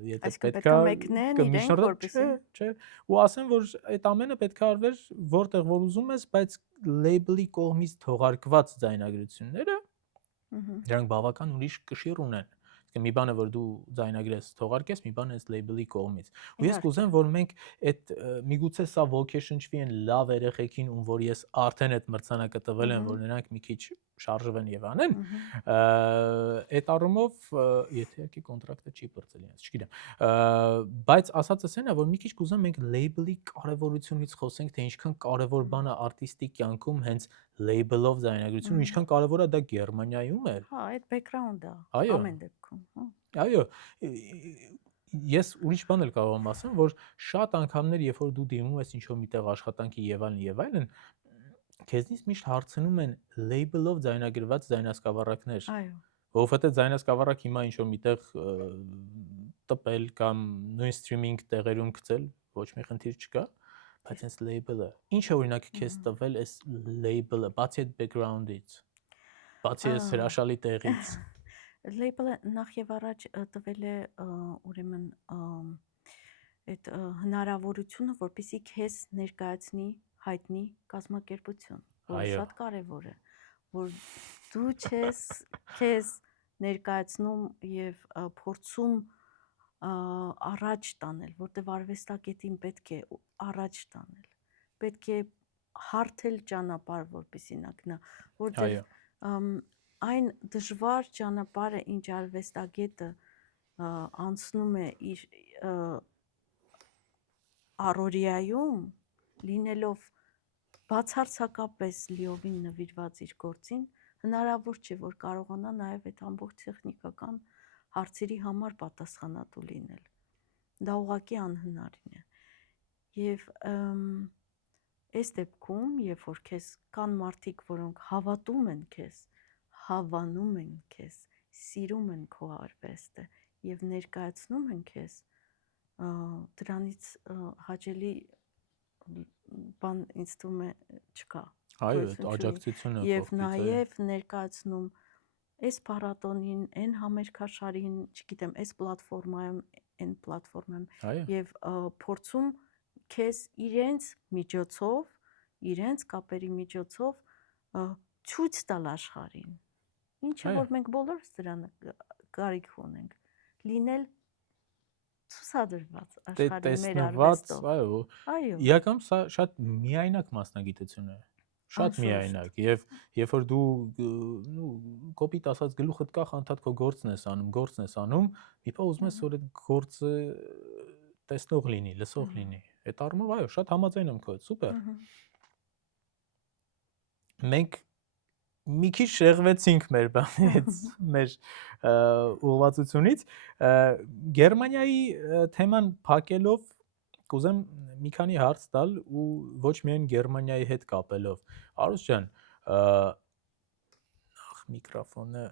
եթե պետքա մեկնեն որպեսզի չէ, ու ասեմ, որ այդ ամենը պետք է արվեր որտեղ որ ուզում ես, բայց label-ի կողմից թողարկված ձայնագրությունները դրանք բավական ուրիշ կշիռ ունեն։ Մի բան է, որ դու ձայնագրես, թողարկես, մի բան է այս label-ի կողմից։ Ու ես կուզեմ, որ մենք այդ միգուցե սա ոգեշնչվի են լավ երեխեքին, ում որ ես արդեն այդ մրցանակը տվել եմ, որ նրանք մի քիչ շարժվեն եւ անեն, այդ առումով, եթե իհարկե կոնտրակտը չի բրծել ինձ, չգիտեմ, բայց ասածս այն է, որ մի քիչ կուզեմ մենք label-ի կարևորությունից խոսենք, թե ինչքան կարևոր բան է արտիստի կյանքում հենց label-ով ձայնագրություն, ինչքան կարևոր է դա Գերմանիայում էր։ Հա, այդ background-ը ամեն դեպքում, հա։ Այո, ես ուրիշ բան էլ կարող եմ ասեմ, որ շատ անգամներ, երբ որ դու դիմում ես ինչ-որ միտեղ աշխատանքի եւ այլն, քեզնից միշտ հարցնում են label-ով ձայնագրված ձայնասկավառակներ, որովհետեւ ձայնասկավառակ հիմա ինչ որ միտեղ տպել կամ նույն սթրիմինգ տեղերում գցել, ոչ մի խնդիր չկա, բայց այս label-ը, ինչ է օրինակ քեզ տվել այս label-ը, բացի այդ background-ից, բացի այս հրաշալի տեղից։ Label-ը նախ եւ առաջ տվել է ուրեմն այդ հնարավորությունը, որպեսզի քեզ ներկայացնի հայտնի կազմակերպություն, որը Այո։ շատ կարևոր է, որ դու չես քեզ ներկայացնում եւ փորձում առաջ տանել, որտեղ արվեստագետին պետք է առաջ տանել, պետք է հարթել ճանապարհ, որպեսզի նա գնա, որտեղ Այո։ այն դժվար ճանապարհը, ինչ արվեստագետը անցնում է իր առօրյայում, լինելով բացարձակապես լիովին նվիրված իր գործին, հնարավոր չէ, որ կարողանա նաև այդ ամբողջ տեխնիկական հարցերի համար պատասխանատու լինել։ Դա ուղղակի անհնարին է։ Եվ այս դեպքում, երբ որ քեզ կան մարդիկ, որոնք հավատում են քեզ, հավանում են քեզ, սիրում են քո արվեստը եւ ներկայացնում են քեզ, դրանից հաճելի բան ինձ թվում է չկա։ Այո, այդ աջակցությունը Եվ կողքից, նաեւ ներկայացնում այս փառատոնին, այն համերգաշարին, չգիտեմ, այս պլատֆորմայում, այն պլատֆորմայում այո, եւ փորձում քեզ իրենց միջոցով, իրենց կապերի միջոցով ցույց տալ աշխարհին։ Ինչը որ մենք բոլորս դրան կարիք ունենք, լինել ցուսադրված աշխարհի մեր արվեստով։ այո, Այո, իրականում սա շատ միայնակ մասնագիտություն է, շատ անշուշտ։ միայնակ, եւ երբ որ դու կոպիտ ասած գլուխդ կախ անդադ քո գործն ես անում, մի բա ուզում ես որ այդ գործը տեսնող լինի, լսող լինի։ Այդ առումով այո, շատ համաձայն եմ քո հետ, սուպեր։ Մենք մի քիչ շեղվեցինք մեր բանից, մեր ուղղվածությունից, Գերմանիայի թեման փակելով կուզեմ մի քանի հարց տալ ու ոչ միայն Գերմանիայի հետ կապելով։ Արուս ջան, նախ միկրոֆոնը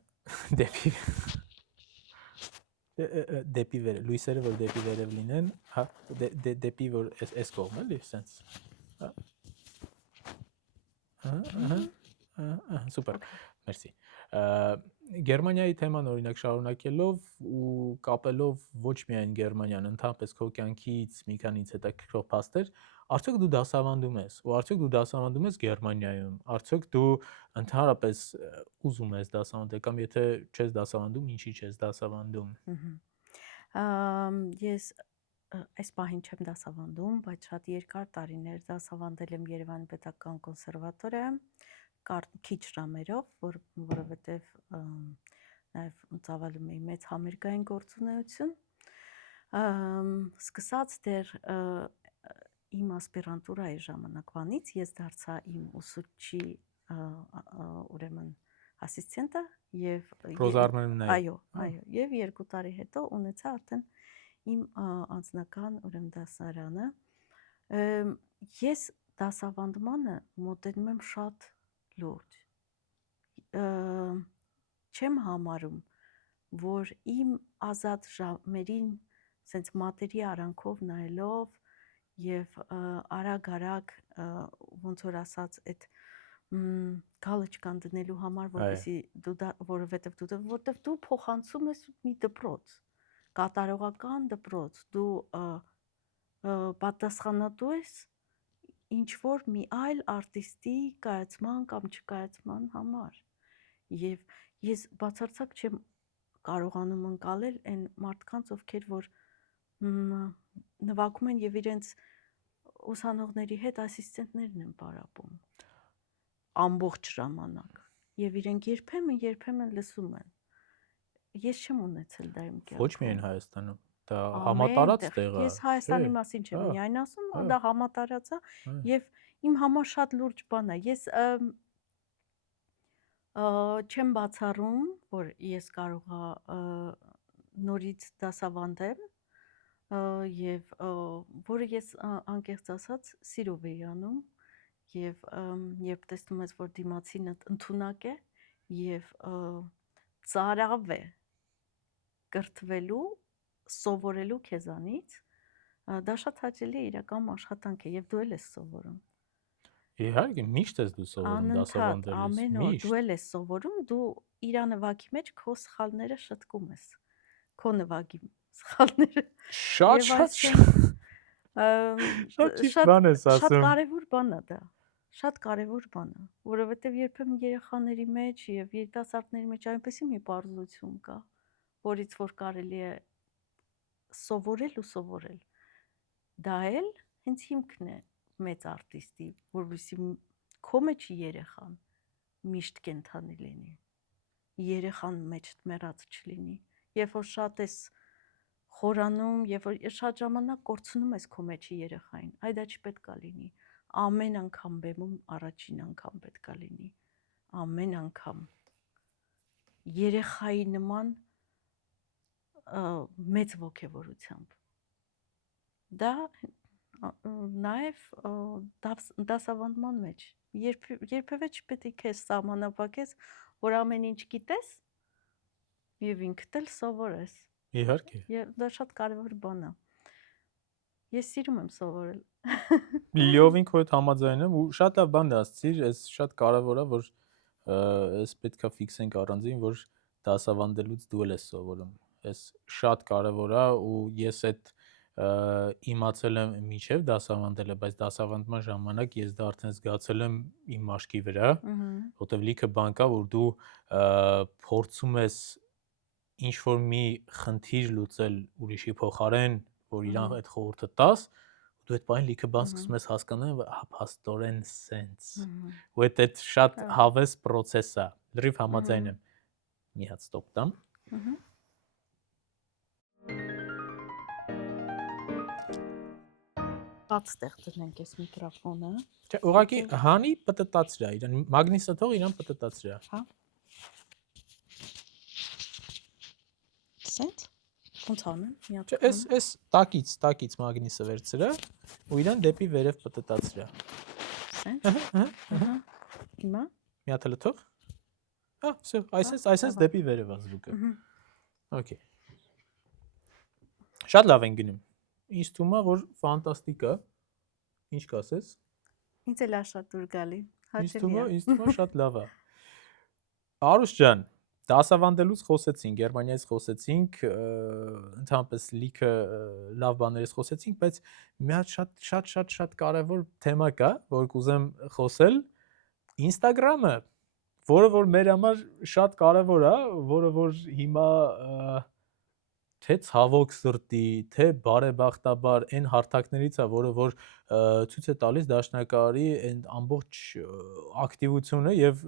դեպի վեր, լույսերը որ դեպի վերև լինեն, հա, դեպի որ այս կողմ էլի, սենց։ Սուպեր, մերսի։ Գերմանիայի թեման օրինակ շարունակելով ու կապելով ոչ միայն Գերմանիան, ընդհանրապես քո կյանքից մի քանից հետաքրքրող փաստեր, արդյոք դու դասավանդում ես, ու արդյոք դու դասավանդում ես Գերմանիայում, արդյոք դու ընդհանրապես ուզում ես դասավանդել, կամ եթե չես դասավանդում, ինչի չես դասավանդում։ Ես այս պահին չեմ դասավանդում, բայց շատ երկար տարիներ դասավանդել եմ Երևանի Պետական կոնսերվատորիայում, քիչ ժամերով, որովհետև նաև ծավալում էի մեծ համերգային գործունեություն, սկսած դեռ իմ ասպիրանտուրայի ժամանակվանից ես դարձա իմ ուսուցչի ուրեմն ասիստենտը եւ այո, եւ 2 տարի հետո ունեցա արդեն իմ անձնական ուրեմն դասարանը։ Ես դասավանդմանը մոտենում եմ շատ լուրջ։ Չեմ համարում, որ իմ ազատ ժամերին սենց մատերի արանքով նայելով եւ արագ ոնց որ ասած այդ գալոչկան դնելու համար, որովհետև դու փոխանցում ես մի դպրոց, կատարողական դպրոց, դու պատասխանատու ես ինչ որ մի այլ արտիստի կայացման կամ չկայացման համար։ Եվ ես բացարձակ չեմ կարողանում ընկալել այն մարդկանց, ովքեր որ նվագում են եւ իրենց ուսանողների հետ ասիստենտներն են պարապում ամբողջ ժամանակ եւ իրենք երբեմն լսում են։ Ես չեմ ունեցել դա իմ կյանքում։ Ոչ միայն Հայաստանում, դա համատարած տեղ է։ Ես Հայաստանի մասին չեմ միայն ասում, դա համատարած է եւ իմ համար շատ լուրջ բան է։ Ես չեմ բացառում, որ ես կարողա նորից դասավանդեմ եւ որը ես անկեղծ ասած սիրով էի անում եւ երբ տեսնում ես որ դիմացինդ ընդունակ է եւ ծարավ է կրթվելու, սովորելու քեզանից, դա շատ հաճելի է իրական աշխատանք է եւ դու էլ ես սովորում։ Իհարկե, միշտ ես դու սովորում Անընդհատ դասավանդելիս, ամեն օր միշտ։ դու էլ ես սովորում, դու իր նվագի մեջ քո սխալները շտկում ես։ Քո նվագի սխալները։ Շատ Եվ շատ այսինքն ճիշտ բան ես շատ ասում։ կարևոր բան է դա։ Շատ կարևոր բան է, որովհետև երբեմն երեխաների մեջ եւ երիտասարդների մեջ այնպեսի մի պարզություն կա, որից որ կարելի է սովորել ու սովորել։ Դա էլ հենց հիմքն է մեծ արտիստի, որովհետեւ քո մեջ երեխան միշտ կենթանի լինի։ Երեխան մեջ մեռած չլինի։ Երբ որ շատ ես խորանում, երբ որ շատ ժամանակ կորցնում ես քո մեջի երեխային, այ դա չպետքա լինի։ Ամեն անգամ բեմում առաջին անգամ պետքա լինի։ Ամեն անգամ երեխայի նման մեծ ոգևորությամբ։ Դա նաև դասավանդման մեջ երբևէ չպետք է քեզ սահմանափակես, որ ամեն ինչ գիտես եւ ինքդ էլ սովորես։ Իհարկե։ Եվ դա շատ կարևոր բան է։ Ես սիրում եմ սովորել։ Լիովին քո հետ համաձայն եմ ու շատ լավ բան դասցիր, այս շատ կարևոր է, որ այս պետքա ֆիքսենք առանձին, որ դասավանդելուց դու ես սովորում։ Այս շատ կարևոր է ու ես այդ իմացել եմ միջև դասավանդելը, բայց դասավանդման ժամանակ ես դա արդեն զգացել եմ իմ մաշկի վրա, որտեղ լիքը բան կա, որ դու փորձում ես ինչ որ մի խնդիր լուծել ուրիշի փոխարեն, որ իրան այդ խորհուրդը տաս, դու այդ բանը լիքը բան սկսում ես հասկանալ, փաստորեն sense։ Ու այդ շատ հավես process է։ Լրիվ համաձայն եմ։ Մի հատ stop տամ։ Բաց տեղ դնենք այս միկրոֆոնը։ Չէ, ուղղակի հանի պտտացրա, իրան մագնիսը թող իրան պտտացրա։ Հա։ Սենց։ Ոնց անեմ։ Մի հատ։ Չէ, այս տակից մագնիսը վերցրա ու իրան դեպի վերև պտտացրա։ Սենց։ Հիմա։ Մի հատ էլ թող։ Հա, всё, այսպես դեպի վերև ազրուկը։ Okay։ Շատ լավ են գնում։ Ինձ թվում է, որ ֆանտաստիկ է։ Ինչ կասես։ Ինձ էլ շատ դուր գալի։ Ինձ Հաճելի է։ թվում է շատ լավ է։ Արուշ ջան, դասավանդելուց խոսեցինք, Գերմանիայից խոսեցինք, ընդհանրապես լիքը լավ բաներից խոսեցինք, բայց մի հատ շատ կարևոր թեմա կա, որ կուզեմ խոսել, Instagram-ը, որը որ մեր համար շատ կարևոր է, որը որ հիմա թե ցավոք սրտի, թե բարեբախտաբար այն հարթակներից է, որը որ ցույց է տալիս դաշնակահարի այն ամբողջ ակտիվությունը եւ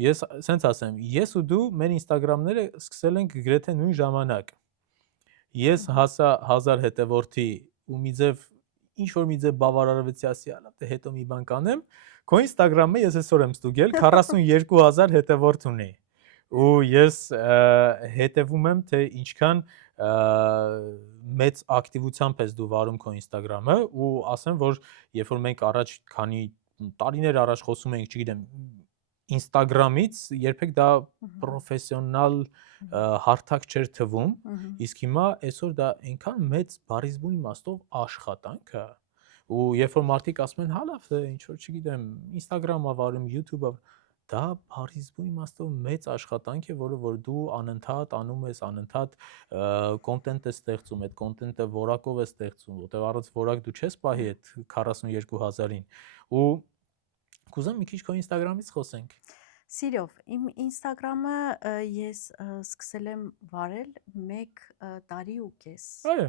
ես սենց ասեմ, ես ու դու մեր Instagram-ները սկսել ենք գրեթե նույն ժամանակ։ Ես հասա 1000 հետևորդի ու մի ձև ինչ որ մի ձև բավարարվեցի, ասի, դե հետո մի բան կանեմ, քո Instagram-ը ես այսօր եմ ստուգել 42000 հետևորդ ունի։ Ու ես հետևում եմ, թե ինչքան մեծ ակտիվությամբ ես դու վարում քո Instagram-ը ու ասեմ, որ երբ որ մենք առաջ քանի տարիներ առաջ խոսում էինք, չգիտեմ, Instagram-ից երբեք դա պրոֆեսիոնալ հարթակ չէր թվում, իսկ հիմա այսօր դա այնքան մեծ բառիզբուն իմաստով աշխատանք է, ու երբ որ մարդիկ ասում են, հա լավ, ինչ որ չգիտեմ, Instagram-ը վարում, YouTube-ը, դա բառիզբուն իմաստով մեծ աշխատանք է, որը որ դու անընդհատ անում ես, անընդհատ կոնտենտ ես ստեղծում, այդ կոնտենտը որակով ես ստեղծում, որտեղ առանց որակ դու չես պահի այդ 42000-ին, ու կուզեմ մի քիչ քո Instagram-ից խոսենք։ Սիրով, իմ Instagram-ը ես սկսել եմ վարել 1 տարի ու կես։ Այո։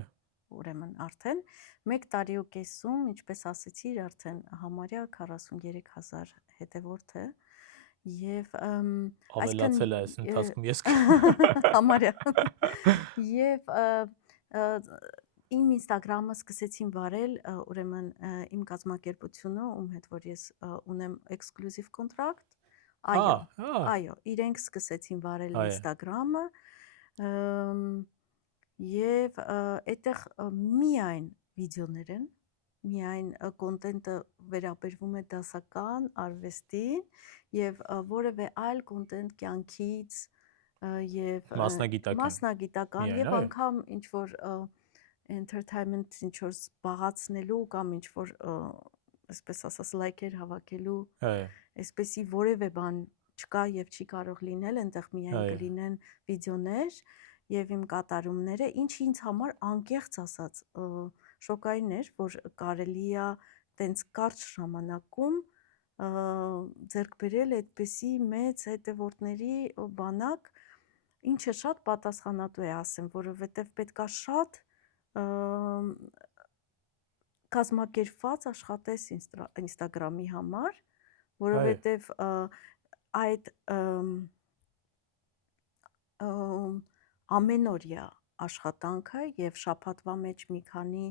Ուրեմն արդեն 1 տարի ու կեսում, ինչպես ասեցի, արդեն համարյա 43000 հետևորդ է եւ ավելացել է այս ընթացքում ես համարյա եւ իմ Instagram-ը սկսեցին վարել ուրեմն իմ կազմակերպությունը, ում հետ որ ես ունեմ exclusive contract, այո, իրենք սկսեցին վարել Instagram-ը եւ այդտեղ միայն վիդեոներ են, միայն կոնտենտը վերաբերվում է դասական արվեստին եւ որևէ այլ կոնտենտ կյանքից եւ մասնագիտական Միայն, եւ այո։ անգամ ինչ որ entertainment ինչ որ զբաղացնելու կամ ինչ որ այսպես ասած լայքեր հավաքելու Այո, այսպեսի որևէ բան չկա եւ չի կարող լինել, այնտեղ միայն այո։ կլինեն վիդեոներ եւ իմ կատարումները, ինչը ինձ համար անկեղծ ասած շոկային էր, որ կարելի է տենց կարճ ժամանակում ձեռք բերել այդպեսի մեծ հետևորդների բանակ, ինչը շատ պատասխանատու է ասեմ, որովհետեւ պետքա շատ կազմակերպված աշխատես Instagram-ի համար, որովհետև այդ ամենօրյա աշխատանքը եւ շաբաթվա մեջ մի քանի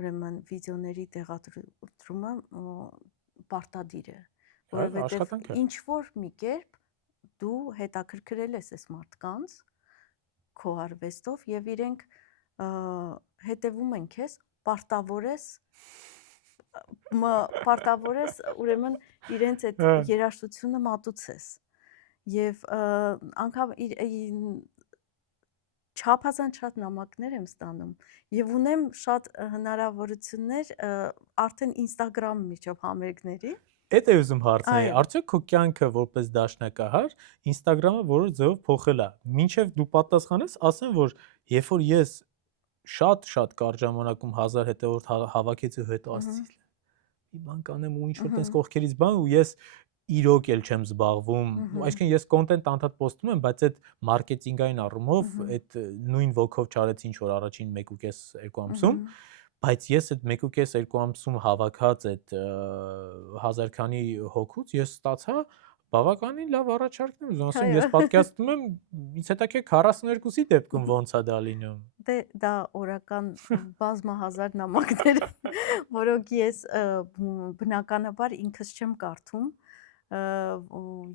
ուրեմն վիդեոների տեղադրումը պարտադիր է, որովհետև Աշխատանք է։ ինչ որ մի կերպ դու հետաքրքրել ես այս մարդկանց քո արվեստով եւ իրենք հետևում են քեզ, պարտավոր ես ուրեմն իրենց այդ երաժշտությունը մատուցես եւ անգամ չափազանց շատ նամակներ եմ ստանում եւ ունեմ շատ հնարավորություններ արդեն Instagram միջով համերգների Էդ է ուզում հարցնել, արդյոք քո կյանքը որպես դաշնակահար Instagram-ը որոշ ձևով փոխել է։ Մինչև դու պատասխանես, ասեմ, որ երբ որ ես շատ կարճ ժամանակում 1000 հետևորդ հավաքեցի ու հետո ասեցի, մի բան կանեմ ու ինչ որ տես կողքերից բան ու ես իրոք էլ չեմ զբաղվում, այսինքն ես կոնտենտ անդադ պոստում եմ, բայց այդ մարքեթինգային առումով այդ նույն ոգով չարեցի ինչ որ առաջին 1.5-2 ամսում, բայց ես այդ 1.5-2 ամսում հավաքած այդ 1000 քանի հոգուց ես ստացա բավականին լավ առաջարկներ, ուզում ասեմ, ես պատկերացնում եմ, ինձ հետաքրքիր 42-ի դեպքում ոնց է դա լինում։ Դե դա օրական բազմահազար նամակներ, որոնք ես բնականաբար ինքս չեմ կարդում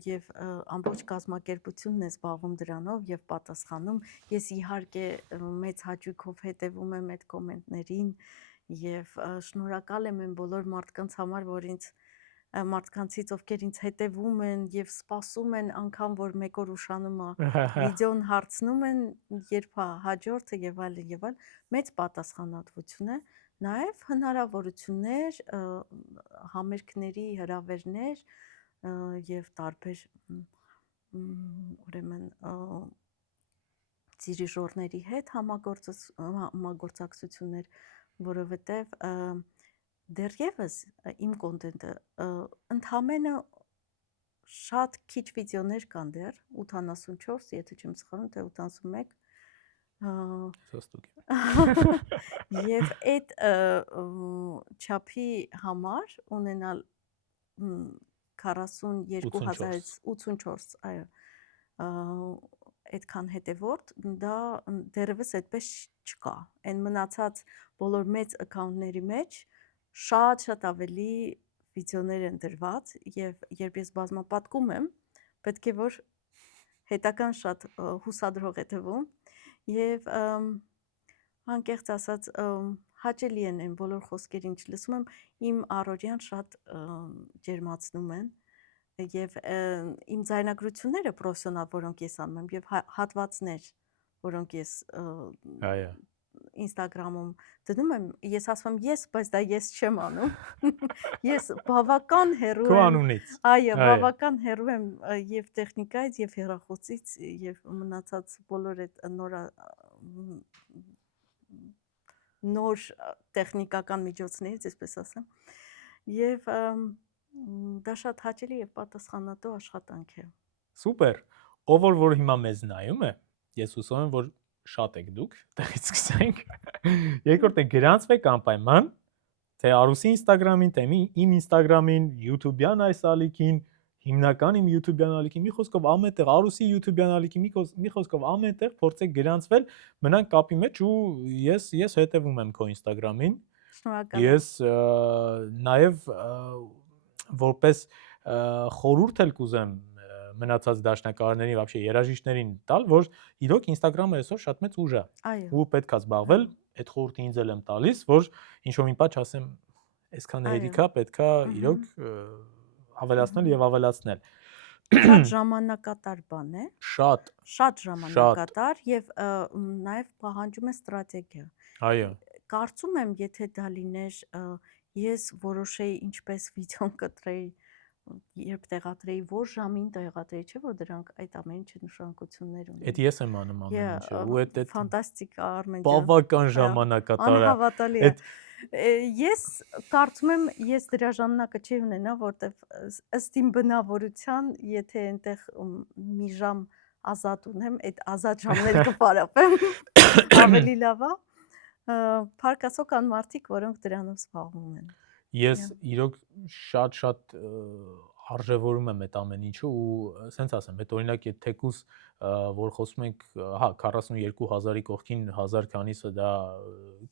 եւ ամբողջ կազմակերպությունն է զբաղվում դրանով եւ պատասխանում։ Ես իհարկե մեծ հաճույքով հետևում եմ այդ կոմենտներին եւ շնորհակալ եմ այն բոլոր մարդկանց համար, որ ինձ մարդկանցից ովքեր ինձ հետևում են եւ սպասում են անգամ որ մեկ օր ուշանում է վիդեոն հարցնում են երբ է հաջորդը եւ այլն մեծ պատասխանատվություն է նաեւ հնարավորություններ համերգների հրավերներ եւ տարբեր ուրեմն դիրիժորների հետ համագործակցություններ որովհետեւ դեռևս իմ կոնտենտը ընդհանրապես շատ քիչ վիդեոներ կան դեռ 84, եթե չեմ սխալվում, թե 81 եւ այդ չափի համար ունենալ 42084, այո, այդքան հետևորդ, դա դեռևս այդպես չկա։ Այն մնացած բոլոր մեծ account-ների մեջ շատ ավելի վիդեոներ են դրված եւ երբ ես բազմապատկում եմ, պետք է որ հետական շատ հուսադրող է թվում եւ անկեղծ ասած հաճելի են այն բոլոր խոսքերին ինչ լսում եմ, իմ առօրյան շատ ջերմացնում են եւ իմ ձայնագրությունները պրոֆեսիոնալ, որոնք ես անում եմ եւ հատվածներ, որոնք ես Instagram-ում դնում եմ, ես ասում եմ ես, բայց դա ես չեմ անում։ Ես բավական հեռու եմ։ Քո անունից։ Այո, բավական հեռու եմ եւ տեխնիկայից եւ հեռախոսից եւ մնացած բոլոր այդ նոր տեխնիկական միջոցներից, այսպես ասեմ։ Եվ դա շատ հաճելի եւ պատասխանատու աշխատանք է։ Սուպեր։ Ով որ հիմա մեզ նայում է, ես հուսով եմ, որ շատ եք դուք, տեղից սկսենք։ Երկրորդը գրանցվեք անպայման, թե Արուսի Instagram-ին, թե իմ Instagram-ին, YouTube-յան այս ալիքին, հիմնական իմ YouTube-յան ալիքին, մի խոսքով ամենտեղ Արուսի YouTube-յան ալիքին, մի խոսքով ամենտեղ փորձեք գրանցվել, մնանք կապի մեջ ու ես հետևում եմ քո Instagram-ին։ Շնորհակալ եմ։ Ես նաև որպես խորհուրդ էլ կուզեմ մնացած դաշնակահարներին, вообще երաժիշտներին տալ, որ իրոք Instagram-ը այսօր շատ մեծ ուժ է։ Ու պետք է զբաղվել, այդ խորհուրդը ինձ էլ եմ տալիս, որ ինչ-որ մի բան չասեմ, այսքան հերիքա, պետք է իրոք ավելացնել եւ ավելացնել։ շատ ժամանակատար բան է, Շատ, շատ ժամանակատար եւ նաեւ պահանջում է ստրատեգիա։ այո, Կարծում եմ, եթե դա լիներ, ես որոշեի ինչպես վիդեոն կտրեի, երբ տեղադրեի, որ ժամին տեղադրեի, չէ՞ որ դրանք այդ ամեն ինչը նշանակություններ ունեն։ այդ ես եմ անում ամեն ինչը, ու այդ Ֆանտաստիկ Արմեն ջան։ բավական ժամանակատար է։ Անհավատալի է։ Այդ Ես կարծում եմ, ես դրա ժամանակը չի ունենա, որտեվ ըստ իմ բնավորության, եթե այնտեղ մի ժամ ազատ ունեմ, այդ ազատ ժամները կպարապեմ, ավելի լավ է։ Փառք Աստծո կան մարդիկ, որոնք դրանով զբաղվում են։ Ես իրոք շատ արժևորում եմ այդ ամեն ինչը ու սենց ասեմ, այդ օրինակ այդ թեկուս որ խոսում ենք, հա 42000-ի կողքին 1000 քանիսը դա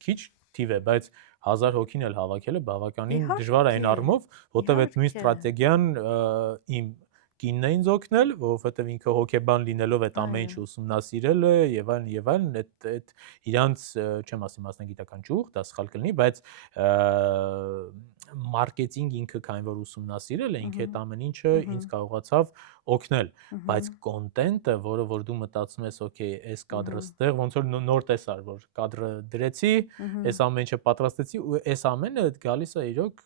քիչ թիվ է, բայց 1000 հոգին էլ հավաքելը բավականին դժվար է այն առումով, որտեղ այդ նույն ստրատեգիան իմ կինն է ինձ օգնել, որովհետև ինքը հոգեբան լինելով այդ ամեն ինչը ուսումնասիրել է եւ այլն, այդ իրանց չեմ ասի մասնագիտական ճյուղ, դա սխալ կլինի, բայց մարքեթինգ ինքը քանի որ ուսումնասիրել է, ինքը այդ ամեն ինչը ինձ կարողացավ օգնել, բայց կոնտենտը, որը որ դու մտածում ես, օքեյ, այս կադրը ստեղ, ոնց որ նոր տեսար, որ կադրը դրեցի, այս ամեն ինչը պատրաստեցի ու այս ամենը գալիս է իրոք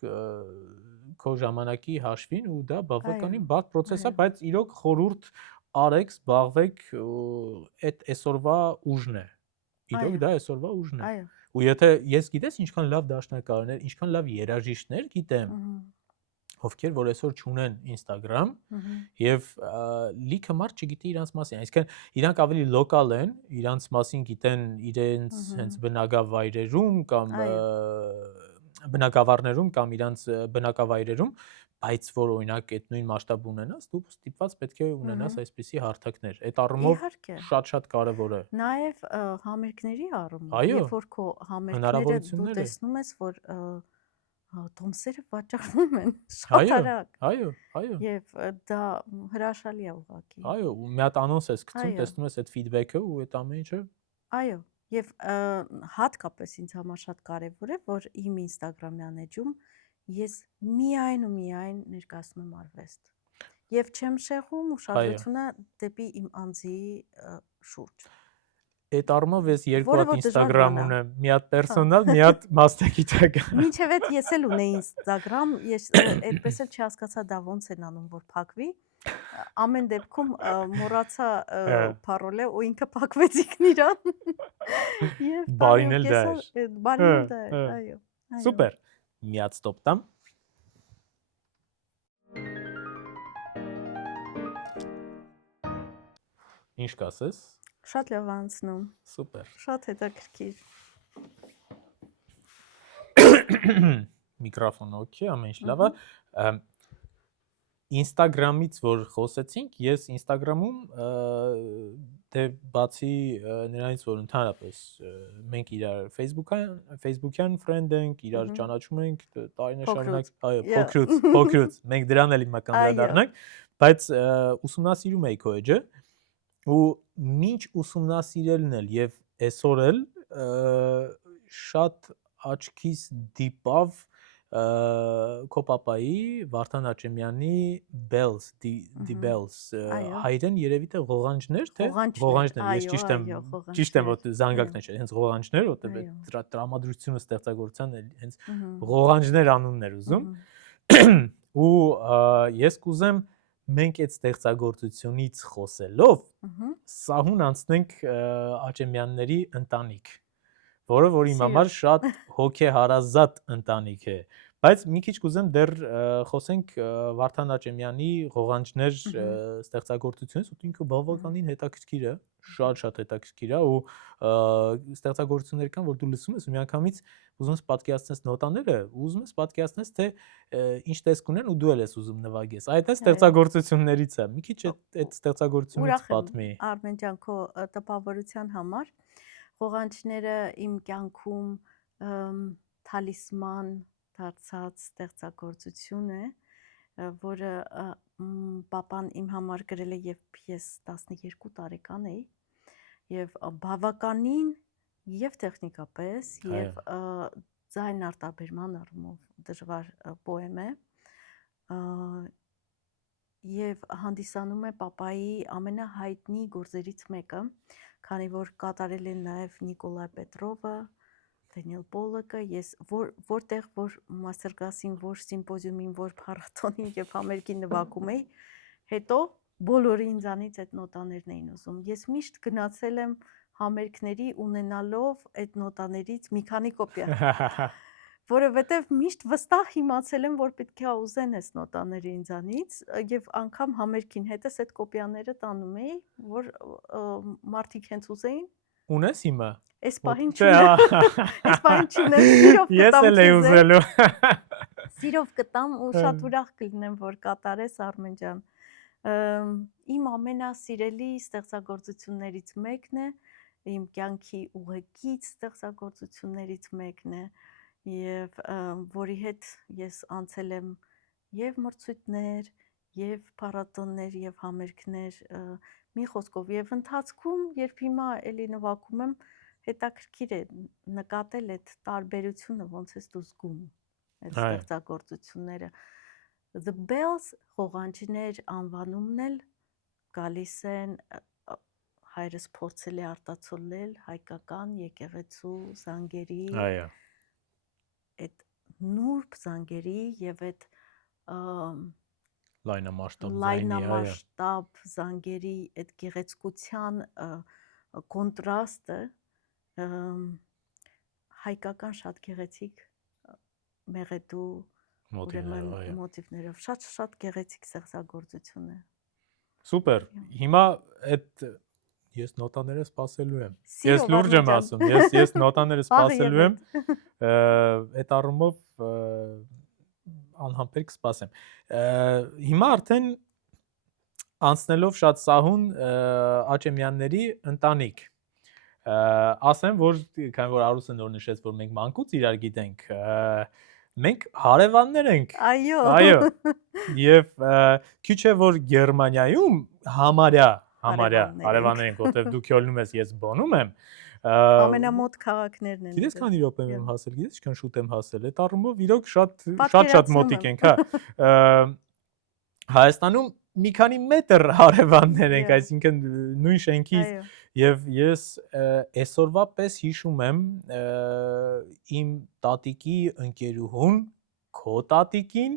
քո ժամանակի հաշվին ու դա բավականին բարդ process է, բայց իրոք խորհուրդ արեք, զբաղվեք, այդ այսօրվա ուժն է։ Իրոք դա այսօրվա ուժն է։ Ու եթե ես գիտես ինչքան լավ դաշնակահարներ, ինչքան լավ երաժիշտներ գիտեմ, ովքեր որ այսօր չունեն Instagram եւ լիքը մարդ չգիտի իրանց մասին, այսինքն իրանք ավելի լոկալ են, իրանց մասին գիտեն իրենց հենց բնակավայրերում կամ բնակավարներում կամ իրանց բնակավայրերում, բայց որ օրինակ այդ նույն մասշտաբ ունենաս, դու ստիպված պետք է ունենաս այսպիսի հարթակներ։ Այդ առումով շատ կարևոր է։ Նաև համերգների առումով, Այո, երբ որ քո համերգները դու տեսնում ես, որ տոմսերը վաճառվում են շատ արագ։ Այո։ Եվ դա հրաշալի է ուղղակի։ Այո, ու մի հատ անոնս ես գցում, տեսնում ես այդ ֆիդբեքը ու այդ ամեն ինչը։ Այո, եւ հատկապես ինձ համար շատ կարեւոր է, որ իմ Instagram-յան էջում ես միայն ու միայն ներկայացնում եմ արվեստ։ Եվ չեմ շեղում ուշադրությունը դեպի իմ անձի շուրջ։ Այդ առումով ես երկու հատ Instagram ունեմ, մի հատ պերսոնալ, մի հատ մասնագիտական։ Մինչև այդ ես էլ ունեի Instagram, ես այդպես էլ չհասկացա դա ոնց են անում, որ փակվի։ Ամեն դեպքում մոռացա parole-ը ու ինքը փակվեց ինքնիրան։ Եվ բարին էլ դա է։ Բարին էլ դա է, այո։ Սուպեր։ Մի հատ ստոպ տամ։ Ինչ կասես։ Շատ լավ անցնում։ Սուպեր։ Շատ հետաքրքիր։ Միկրոֆոնը օքեյ, ամեն ինչ լավ է։ Instagram-ից որ խոսեցինք, ես Instagram-ում դե բացի նրանից որ ընդհանրապես մենք իրար Facebook-յան friend ենք, իրար ճանաչում ենք տարիներ շարունակ, այո, փոքրուց, մենք դրան էլ հիմա կանդրադառնանք, բայց ուսումնասիրում էի քո էջը ու մինչ ուսումնասիրելն էլ եւ այսօր էլ շատ աչքիս դիպավ քո պապայի Վարդան Աճեմյանի Bells, the Bells, հայերեն երևի թե ղողանջներ, թե ղողանջներ, ես ճիշտ եմ որ զանգակներ չէ, հենց ղողանջներ, որտեղ այդ տրամադրությունը ստեղծագործության հենց ղողանջներ անունն էր ուզում։ Ու ես կուզեմ մենք այդ ստեղծագործությունից խոսելով սահուն անցնենք Աճեմյանների ընտանիք, որը որ իմ համար շատ հոգեհարազատ ընտանիք է, բայց մի քիչ կուզեմ դեռ խոսենք Վարդան Աճեմյանի ղողանջներ ստեղծագործությունից, ու ինքը բավականին հետաքրքիր է, շատ հետաքրքիր է ու ստեղծագործություններ կան, որ դու լսում ես ու միանգամից ուզում ես պատկերացնես նոտաները, ուզում ես պատկերացնես թե ինչ տեսք ունեն ու դու էլ ես ուզում նվագես։ Այդ ստեղծագործություններից է։ Մի քիչ այդ ստեղծագործությունից պատմի։ Արմեն ջան, քո տպավորության համար ղողանջները իմ կյանքում թալիսման դարձած ստեղծագործություն է, որը պապան իմ համար գրել է, երբ ես 12 տարեկան էի, եւ բավականին եւ տեխնիկապես եւ ձայն արտաբերման առումով դժվար պոեմ է, եւ հանդիսանում է պապայի ամենահայտնի գործերից մեկը, քանի որ կատարել են նաեւ Նիկոլայ Պետրովը, Դենիել Պոլոկը, ես որտեղ որ մաստերկլասին, որ սիմպոզիումին, որ փառատոնին եւ համերգին նվագում էի, հետո բոլորը ինձանից այդ նոտաներն էին ուզում։ Ես միշտ գնացել եմ համերգների ունենալով այդ նոտաներից մի քանի կոպիա, որովհետեւ միշտ վստահ իմացել եմ, որ պետք է ուզեն այս նոտաները ինձանից եւ անգամ համերգին հետս այդ կոպիաները տանում էի, որ մարդիկ հենց ուզեին։ Ունես հիմա։ Այս պահին Չէ, չունեմ։ Այս պահին չունեմ, սիրով Ես կտամ էլ էի քեզ։ ուզելու։ Սիրով կտամ ու շատ ուրախ կլինեմ, որ կատարես Արմեն ջան։ Իմ ամենասիրելի ստեղծագործություններից մեկն է, իմ կյանքի ուղեկից ստեղծագործություններից մեկն է եւ որի հետ ես անցել եմ եւ մրցույթներ, եւ փառատոններ, եւ համերգներ, մի խոսքով եւ ընթացքում, երբ հիմա էլի նվագում եմ, հետաքրքիր է նկատել այդ տարբերությունը, ոնց է դու զգում այդ ստեղծագործությունները։ The Bells խողանջներ անվանումն էլ գալիս են հայրս փորձել է արտացոլել հայկական եկեղեցու զանգերի Այո։ այդ նուրբ զանգերի եւ այդ լայնամասշտաբ զանգերի այդ գեղեցկության կոնտրաստը հայկական շատ գեղեցիկ մեղեդու մոտիվներով շատ գեղեցիկ ստեղծագործություն է։ Սուպեր։ Հիմա այդ ես նոտաները սպասելու եմ։ Սիրով, Ես լուրջ եմ Արմեն ասում, ես նոտաները սպասելու եմ։ Այդ առումով անհամբեր կսպասեմ։ Հիմա արդեն անցնելով շատ սահուն Աճեմյանների ընտանիք։ Ասեմ, որ քանի որ Արուսը նոր նշեց, որ մենք մանկուց իրար գիտենք, մենք հարևաններ ենք։ Այո։ Եվ քիչ է որ Գերմանիայում համարյա հարևաններ ենք, որտեղ դու Քյոլնում ես, ես Բոնում եմ։ Ամենամոտ քաղաքներն են։ Գիտես քանի րոպե եմ հասել, գիտես ինչքան շուտ եմ հասել։ Այդ առումով իրոք շատ մոտիկ ենք, հա։ Հայաստանում մի քանի մետր հարևաններ ենք, այսինքն նույն շենքից եւ ես այսօրվա պես հիշում եմ իմ տատիկի ընկերուհուն, քո տատիկին,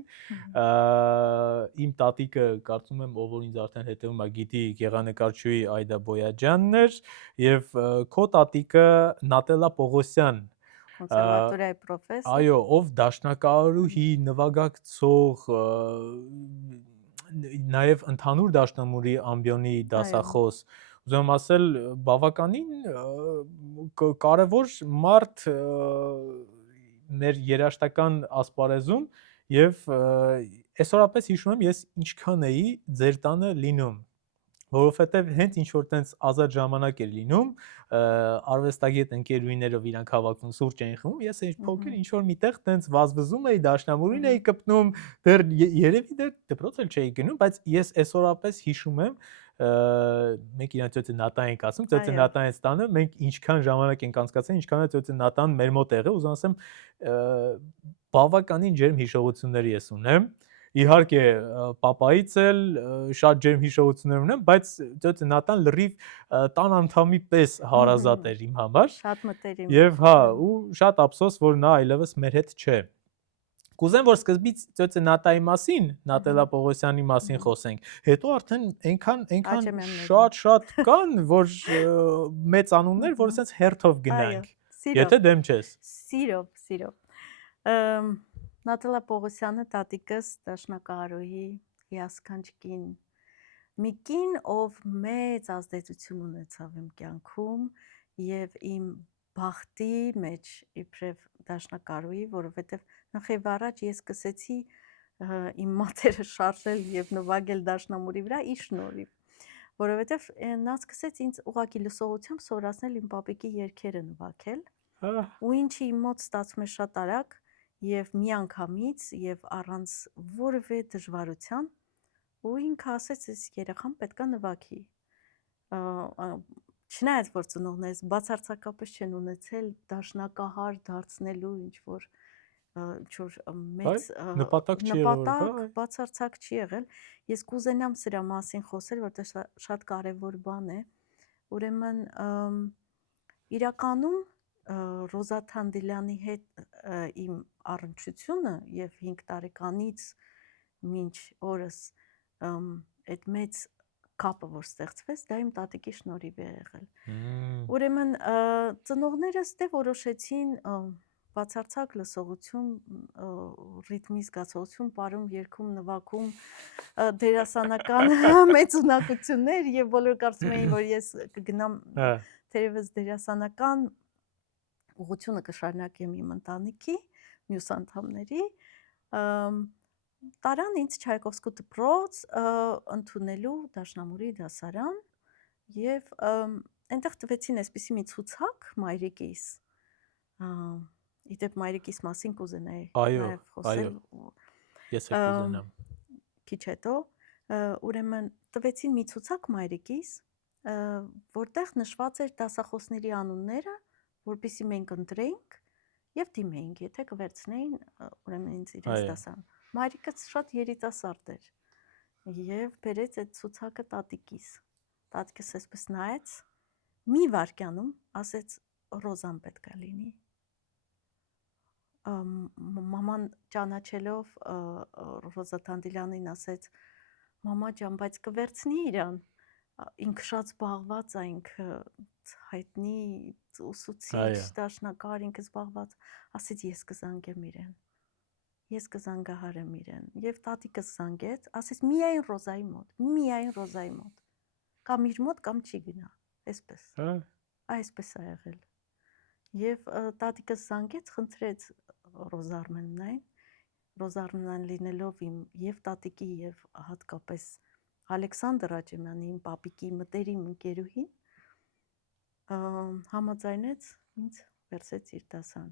իմ տատիկը կարծում եմ ով որ ինձ արդեն հետևում է գիտի գեղանկարչուհի Այդա Բոյաջյանն էր եւ քո տատիկը Նատելա Պողոսյան կոնսերվատորիայի պրոֆեսոր։ Այո, ով դաշնակահարուհի, նվագակցող, նաև ընդհանուր դաշնամուրի ամբիոնի դասախոս, ուզում եմ ասել, բավականին կարևոր մարդ մեր երաժշտական ասպարեզում եւ այսօրապես հիշում եմ ես ինչքան էի ձեր տանը լինում, որովհետեւ հենց ինչ որ տենց ազատ ժամանակ էր լինում, արվեստագետ ընկերուհիներով իրանք հավաքվում սուրճ էին խմում, ես էի փոքր ինչ որ միտեղ տենց վազվզում էի, դաշնամուրին էի կպնում, դեռ երևի դեռ դպրոց էլ չէի գնում, բայց ես այսօրապես հիշում եմ մենք իրան ծոցը նատա ենք ասում, ծոցը նատա ենք տանը, մենք ինչքան ժամանակ ենք անցկացրել, ինչքան է ծոցը նատան մեր մոտ եղել, ուզում ասեմ բավականին ջերմ հիշողություններ ես ունեմ։ Իհարկե պապայից էլ շատ ջերմ հիշողություններ ունեմ, բայց ծոցը նատան լրիվ տան անդամի պես հարազատ էր իմ համար։ Շատ մտերիմ։ Եվ հա, ու շատ ափսոս, որ նա այլևս մեր հետ չէ։ Կուզեմ, որ սկզբից ծոցը Նատայի մասին, Նատելա Պողոսյանի մասին խոսենք։ Հետո արդեն այնքան շատ կան, որ մեծ անուններ, որ ասենց հերթով գնանք։ Եթե դեմ չես։ Սիրով։ Նատելա Պողոսյանը տատիկս դաշնակահարուհի հիասքանչ կին։ Մի կին, ով մեծ ազդեցություն ունեցավ իմ կյանքում եւ իմ բախտի մեջ իբրև դաշնակահարուհի, որովհետեւ նախ եւ առաջ ես սկսեցի իմ մատերը շարժել եւ նվագել դաշնամուրի վրա իր շնորհիվ, որովհետեւ նա սկսեց ինձ ուղղակի լսողությամբ սովորացնել իմ պապիկի երգերը նվագել, ու ինչի իմ մոտ ստացվում է շատ արագ եւ միանգամից եւ առանց որևէ դժվարության, ու ինքը ասեց, այս երեխան պետքա նվագի։ Չնայած որ ծնողներս բացարձակապես չեն ունեցել դաշնակահար դարձնելու ինչ որ ինչ-որ մեծ նպատակ չի եղել, նպատակ բացարձակ չի եղել։ Ես կուզենամ սրա մասին խոսել, որտեղ շատ կարևոր բան է։ Ուրեմն իրականում Ռոզա Թանդիլյանի հետ իմ առնչությունը եւ 5 տարեկանից մինչ օրս այդ մեծ կապը, որ ստեղծվեց, դա իմ տատիկի շնորհիվ է եղել։ Ուրեմն ծնողներս դե որոշեցին բացարձակ լսողություն, ռիթմի զգացողություն, պարում, երգում, նվագում, դերասանական մեծ ունակություններ եւ բոլորը կարծում էին, որ ես կգնամ թերևս դերասանական ուղղությունը կշարունակեմ իմ ընտանիքի մյուս անդամների, տարան ինձ Չայկովսկու դպրոց ընդունելու Դաշնամուրի դասարան եւ այնտեղ տվեցին այսպիսի մի ցուցակ մայրիկիս, իդեպ մայրիկիս մասին կուզենայի նաեւ խոսել, ես էլ կուզենամ քիչ հետո, ուրեմն տվեցին մի ցուցակ մայրիկիս, որտեղ նշված էր դասախոսների անունները, որպեսզի մենք ընտրեինք եւ դիմեինք, եթե կվերցնեին ուրեմն ինձ իրենց դասարան։ Մայրիկս շատ երիտասարդ էր եւ բերեց այդ ցուցակը տատիկիս։ Տատիկս այսպես նայեց, մի վայրկյանում ասեց Ռոզան պետք է լինի։ Մաման ճանաչելով Ռոզա Թանդիլյանին ասեց. «Մամա ջան, բայց կվերցնի իրան, ինքը շատ զբաղված է, ինքը հայտնի ուսուցիչ, դաշնակահար, ինքը զբաղված», ասեց ես կզանգեմ իրեն։ Ես կզանգահարեմ իրեն։ Եվ տատիկս զանգեց, ասեց միայն Ռոզայի մոտ։ Կամ իր մոտ, կամ չի գնա, այսպես։ Այսպես է եղել։ Եվ տատիկս զանգեց, խնդրեց Ռոզա Արմեննային, Ռոզա Արմեննան լինելով իմ եւ տատիկի եւ հատկապես Ալեքսանդր Աճեմյանի իմ պապիկի մտերիմ ընկերուհին, համաձայնեց ինձ վերցրեց իր դասարան։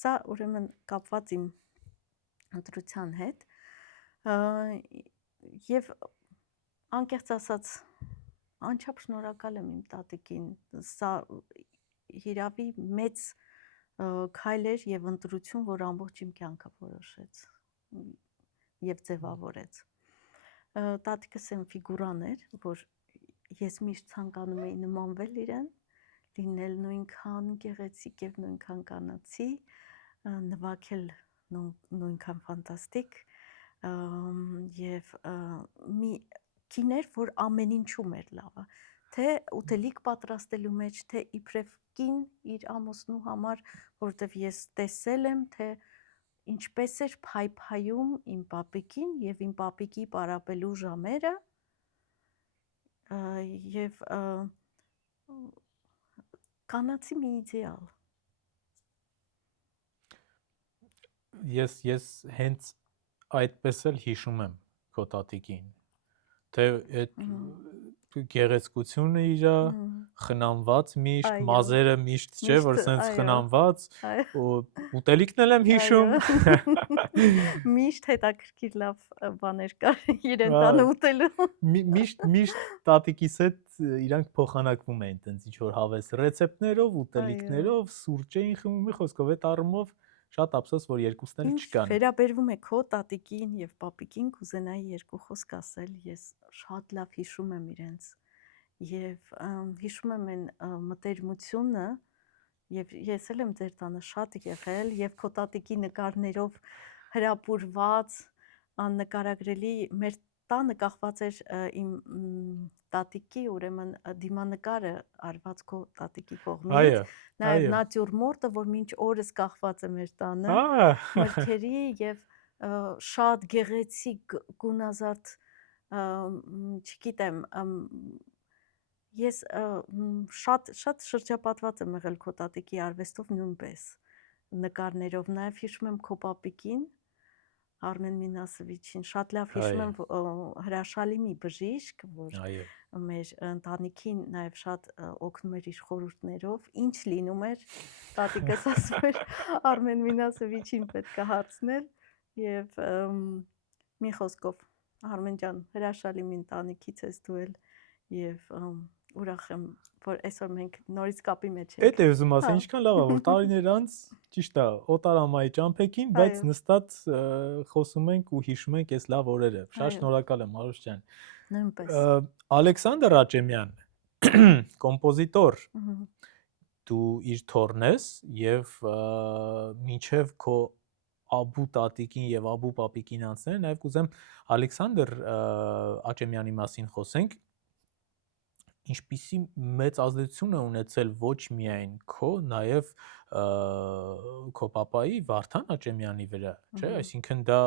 Սա ուրեմն կապված իմ ընտրության հետ եւ անկեղծ ասած անչափ շնորհակալ եմ իմ տատիկին, սա հիրավի մեծ քայլ էր եւ ընտրություն, որ ամբողջ իմ կյանքը որոշեց եւ ձևավորեց։ Տատիկս այն ֆիգուրան էր, որ ես միշտ ցանկանում էի նմանվել իրեն, լինել նույնքան գեղեցիկ եւ նույնքան կանացի, նվագել նույնքան ֆանտաստիկ եւ մի կին էր, որ ամեն ինչում էր լավը, թե ուտելիք պատրաստելու մեջ, թե իբրև կին իր ամուսնու համար, որովհետեւ ես տեսել եմ, թե ինչպես էր փայփայում իմ պապիկին եւ իմ պապիկի պարապելու ժամերը եւ կանացի մի իդեալ։ Ես հենց այդպես էլ հիշում եմ քո տատիկին, թե այդ գեղեցկությունը իրա խնամված միշտ, մազերը միշտ չէ, որ սենց խնամված, ուտելիքն էլ եմ հիշում։ Միշտ հետաքրքիր լավ բաներ կար իրեն տանը ուտելու։ Միշտ տատիկիս հետ իրանք փոխանակվում էին տենց ինչ որ հավես ռեցեպտներով, ուտելիքներով, սուրճ էին խմում, մի խոսքով այդ առումով շատ ափսոս, որ երկուսն էլ չկան։ Վերաբերվում է քո տատիկին եւ պապիկին, կուզենայի երկու խոսք ասել, ես շատ լավ հիշում եմ իրենց եւ հիշում եմ այն մտերմությունը եւ ես էլ եմ ձեր տանը շատ եղել եւ քո տատիկի նկարներով հրապուրված աննկարագրելի մեր տանը կախված էր իմ տատիկի ուրեմն դիմանկարը արված քո տատիկի կողմից նաեւ նատյուրմորտը որ մինչ օրս կախված է մեր տանը մրգերի եւ շատ գեղեցիկ գունազարդ չգիտեմ ես շատ շրջապատված եմ եղել քո տատիկի արվեստով նույնպես նկարներով նաեւ հիշում եմ քո պապիկին Արմեն Մինասովիչին շատ լավ հիշում եմ հրաշալի մի բժիշկ որ մեր ընտանիքին նաեւ շատ օգնում էր իր խորհուրդներով ինչ լինում էր տատիկս ասում էր Արմեն Մինասովիչին պետք է հարցնել եւ մի խոսքով Արմեն ջան հրաշալի մի ընտանիքից ես դու էլ եւ ուրախ եմ, որ այսօր մենք նորից կապի մեջ Էդ ենք։ է ուզում ասել, Հա։ ինչքան լավ է, որ տարիներ անց ճիշտ է, օտարամայի ճամփեքին, բայց Այո։ նստած խոսում ենք ու հիշում ենք այս լավ օրերը։ Շատ Այո, շնորհակալ եմ, Մարուս ջան։ նույնպես։ Ալեքսանդր Աճեմյան, կոմպոզիտոր, Ահա, դու իր թորն ես եւ մինչեւ քո Աբու տատիկին եւ Աբու պապիկին անցնել, նաեւ կուզեմ Ալեքսանդր Աճեմյանի մասին խոսենք, ինչպիսի մեծ ազդեցություն է ունեցել ոչ միայն քո, նաեւ քո պապայի Վարդան Աճեմյանի վրա, չէ՞, ահա, այսինքն դա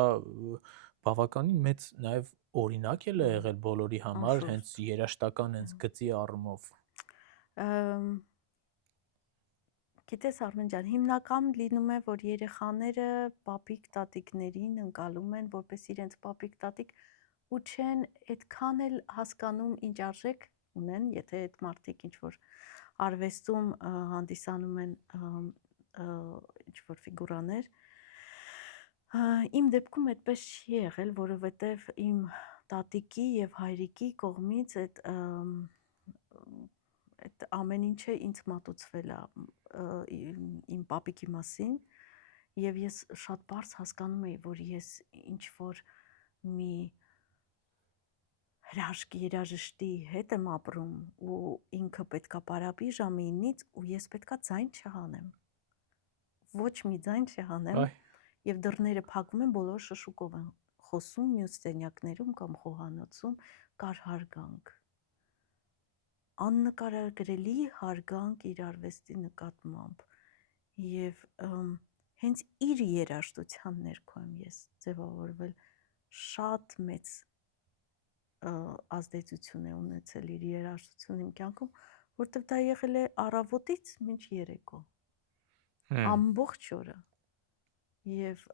բավականին մեծ նաեւ օրինակ էլ է եղել բոլորի համար, հենց անշուշտ։ երաշտական հենց գծի առումով։ Ամ, Գիտես Արմեն ջան, հիմնական լինում է, որ երեխաները պապիկ տատիկներին ընկալում են որպես իրենց պապիկ տատիկ ու չեն այդքան էլ հասկանում ինչ արժեք ունեն, եթե այդ մարդիկ ինչ որ արվեստում հանդիսանում են ինչ որ ֆիգուրաներ։ Իմ դեպքում այդպես չի եղել, որովհետև իմ տատիկի եւ հայրիկի կողմից այդ ամեն ինչը ինձ մատուցվել է իմ պապիկի մասին եւ ես շատ բարձ հասկանում էի, որ ես ինչ որ մի հրաշք երաժշտի հետ եմ ապրում ու ինքը պետքա պարապի ժամը 9-ից ու ես պետքա ձայն չհանեմ։ Ոչ մի ձայն չհանեմ Այ, եւ դռները փակվում են, բոլորը շշուկով են խոսում մյուս սենյակներում կամ խոհանոցում կար հարգանք։ Աննկարագրելի հարգանք իր արվեստի նկատմամբ եւ հենց իր երաժշտության ներքո եմ ես ձևավորվել շատ մեծ ազդեցություն է ունեցել իր երաժշտությունը իմ կյանքում, որտեղ դա եղել է առավոտից մինչ երեկո, ամբողջ օրը եւ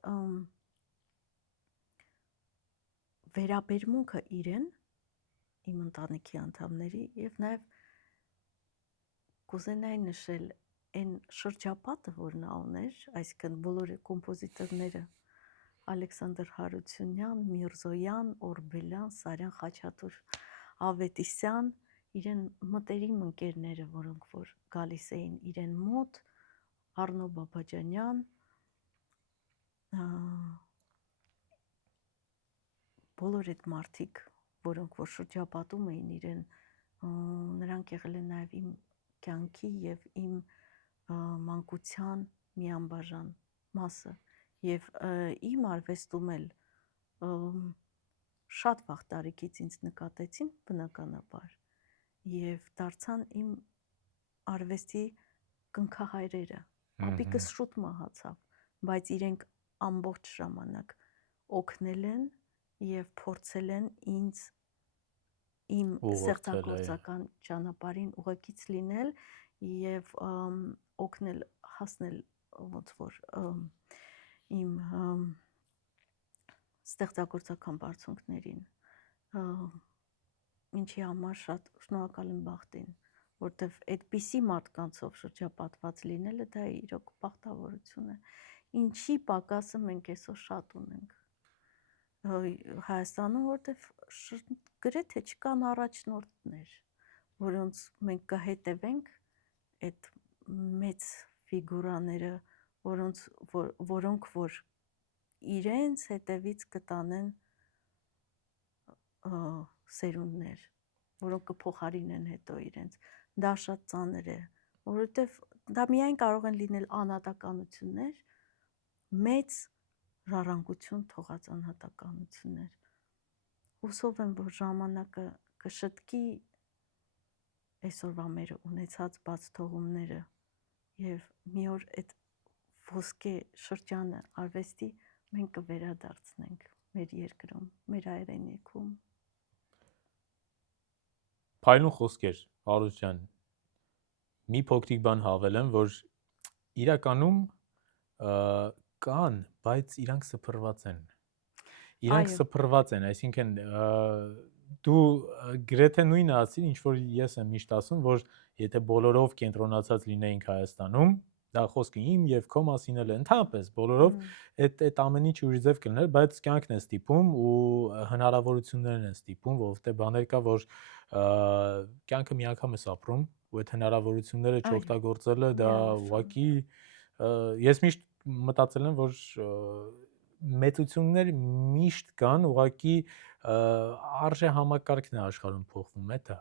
վերաբերմունքը իրեն, իմ ընտանիքի անդամների եւ նաեւ կուզենայի նշել այն շրջապատը, որ նա ուներ, այսինքն բոլոր կոմպոզիտորները Ալեքսանդր Հարությունյան, Միրզոյան, Օրբելյան, Սարյան Խաչատուր, Ավետիսյան, իրեն մտերիմ ընկերները, որոնք որ գալիս էին իրեն մոտ, Արնո Բաբաջանյան, բոլոր այդ մարդիկ, որոնք որ շրջապատում էին իրեն, նրանք եղել են նաև իմ կյանքի եւ իմ մանկության մի անբաժան մասը եւ իմ արվեստում էլ շատ վաղ տարիքից ինձ նկատեցին բնականաբար եւ դարձան իմ արվեստի կնքահայրերը։ Պապիկս շուտ մահացավ, բայց իրենք ամբողջ ժամանակ օգնել են եւ փորձել են ինձ իմ ստեղծագործական ճանապարհին ուղեկից լինել եւ օգնել հասնել ոնց որ իմ ստեղծագործական բարձունքներին, ինչի համար շատ շնորհակալ եմ բախտին, որտեվ այդպիսի մարդկանցով շրջապատված լինելը դա իրոք բախտավորություն է, ինչի պակասը մենք այսօր շատ ունենք Հայաստանում, որտեվ գրեթե չկան առաջնորդներ, որոնց մենք կհետևենք այդ մեծ ֆիգուրաները, որոնք որ իրենց հետևից կտանեն սերունդներ, որոնք կփոխարինեն հետո իրենց, դա շատ ծանր է, որովհետև դա միայն կարող են լինել անհատականություններ, մեծ ժառանգություն թողած անհատականություններ։ Հուսով եմ, որ ժամանակը կշտկի այսօրվա մեր ունեցած բաց թողումները եւ մի օր այդ ոսկե շրջանը արվեստի մենք կվերադարձնենք մեր երկրում, մեր հայրենիքում։ Փայլուն խոսքեր, Արուս ջան։ Մի փոքրիկ բան հավելեմ, որ իրականում կան, բայց իրանք սփռված են։ Իրանք Այո։ սփռված են, այսինքն դու գրեթե նույնը ասիր, ինչ որ ես եմ միշտ ասում, որ եթե բոլորով կենտրոնացած լինեինք Հայաստանում, դա խոսքը իմ եւ քո մասին էլ է ընդհանրապես բոլորով այդ ամեն ինչ ուրիշ ձև կլներ, բայց կյանքն է ստիպում ու հնարավորություններն են ստիպում, որովհետեւ բաներ կա, որ կյանքը մի անգամ ես ապրում ու այդ հնարավորությունները չօգտագործելը դա ուղղակի ես միշտ մտածել եմ, որ մեծություններ միշտ կան, ուղղակի արժե համակարգն է աշխարհում փոխվում, դա։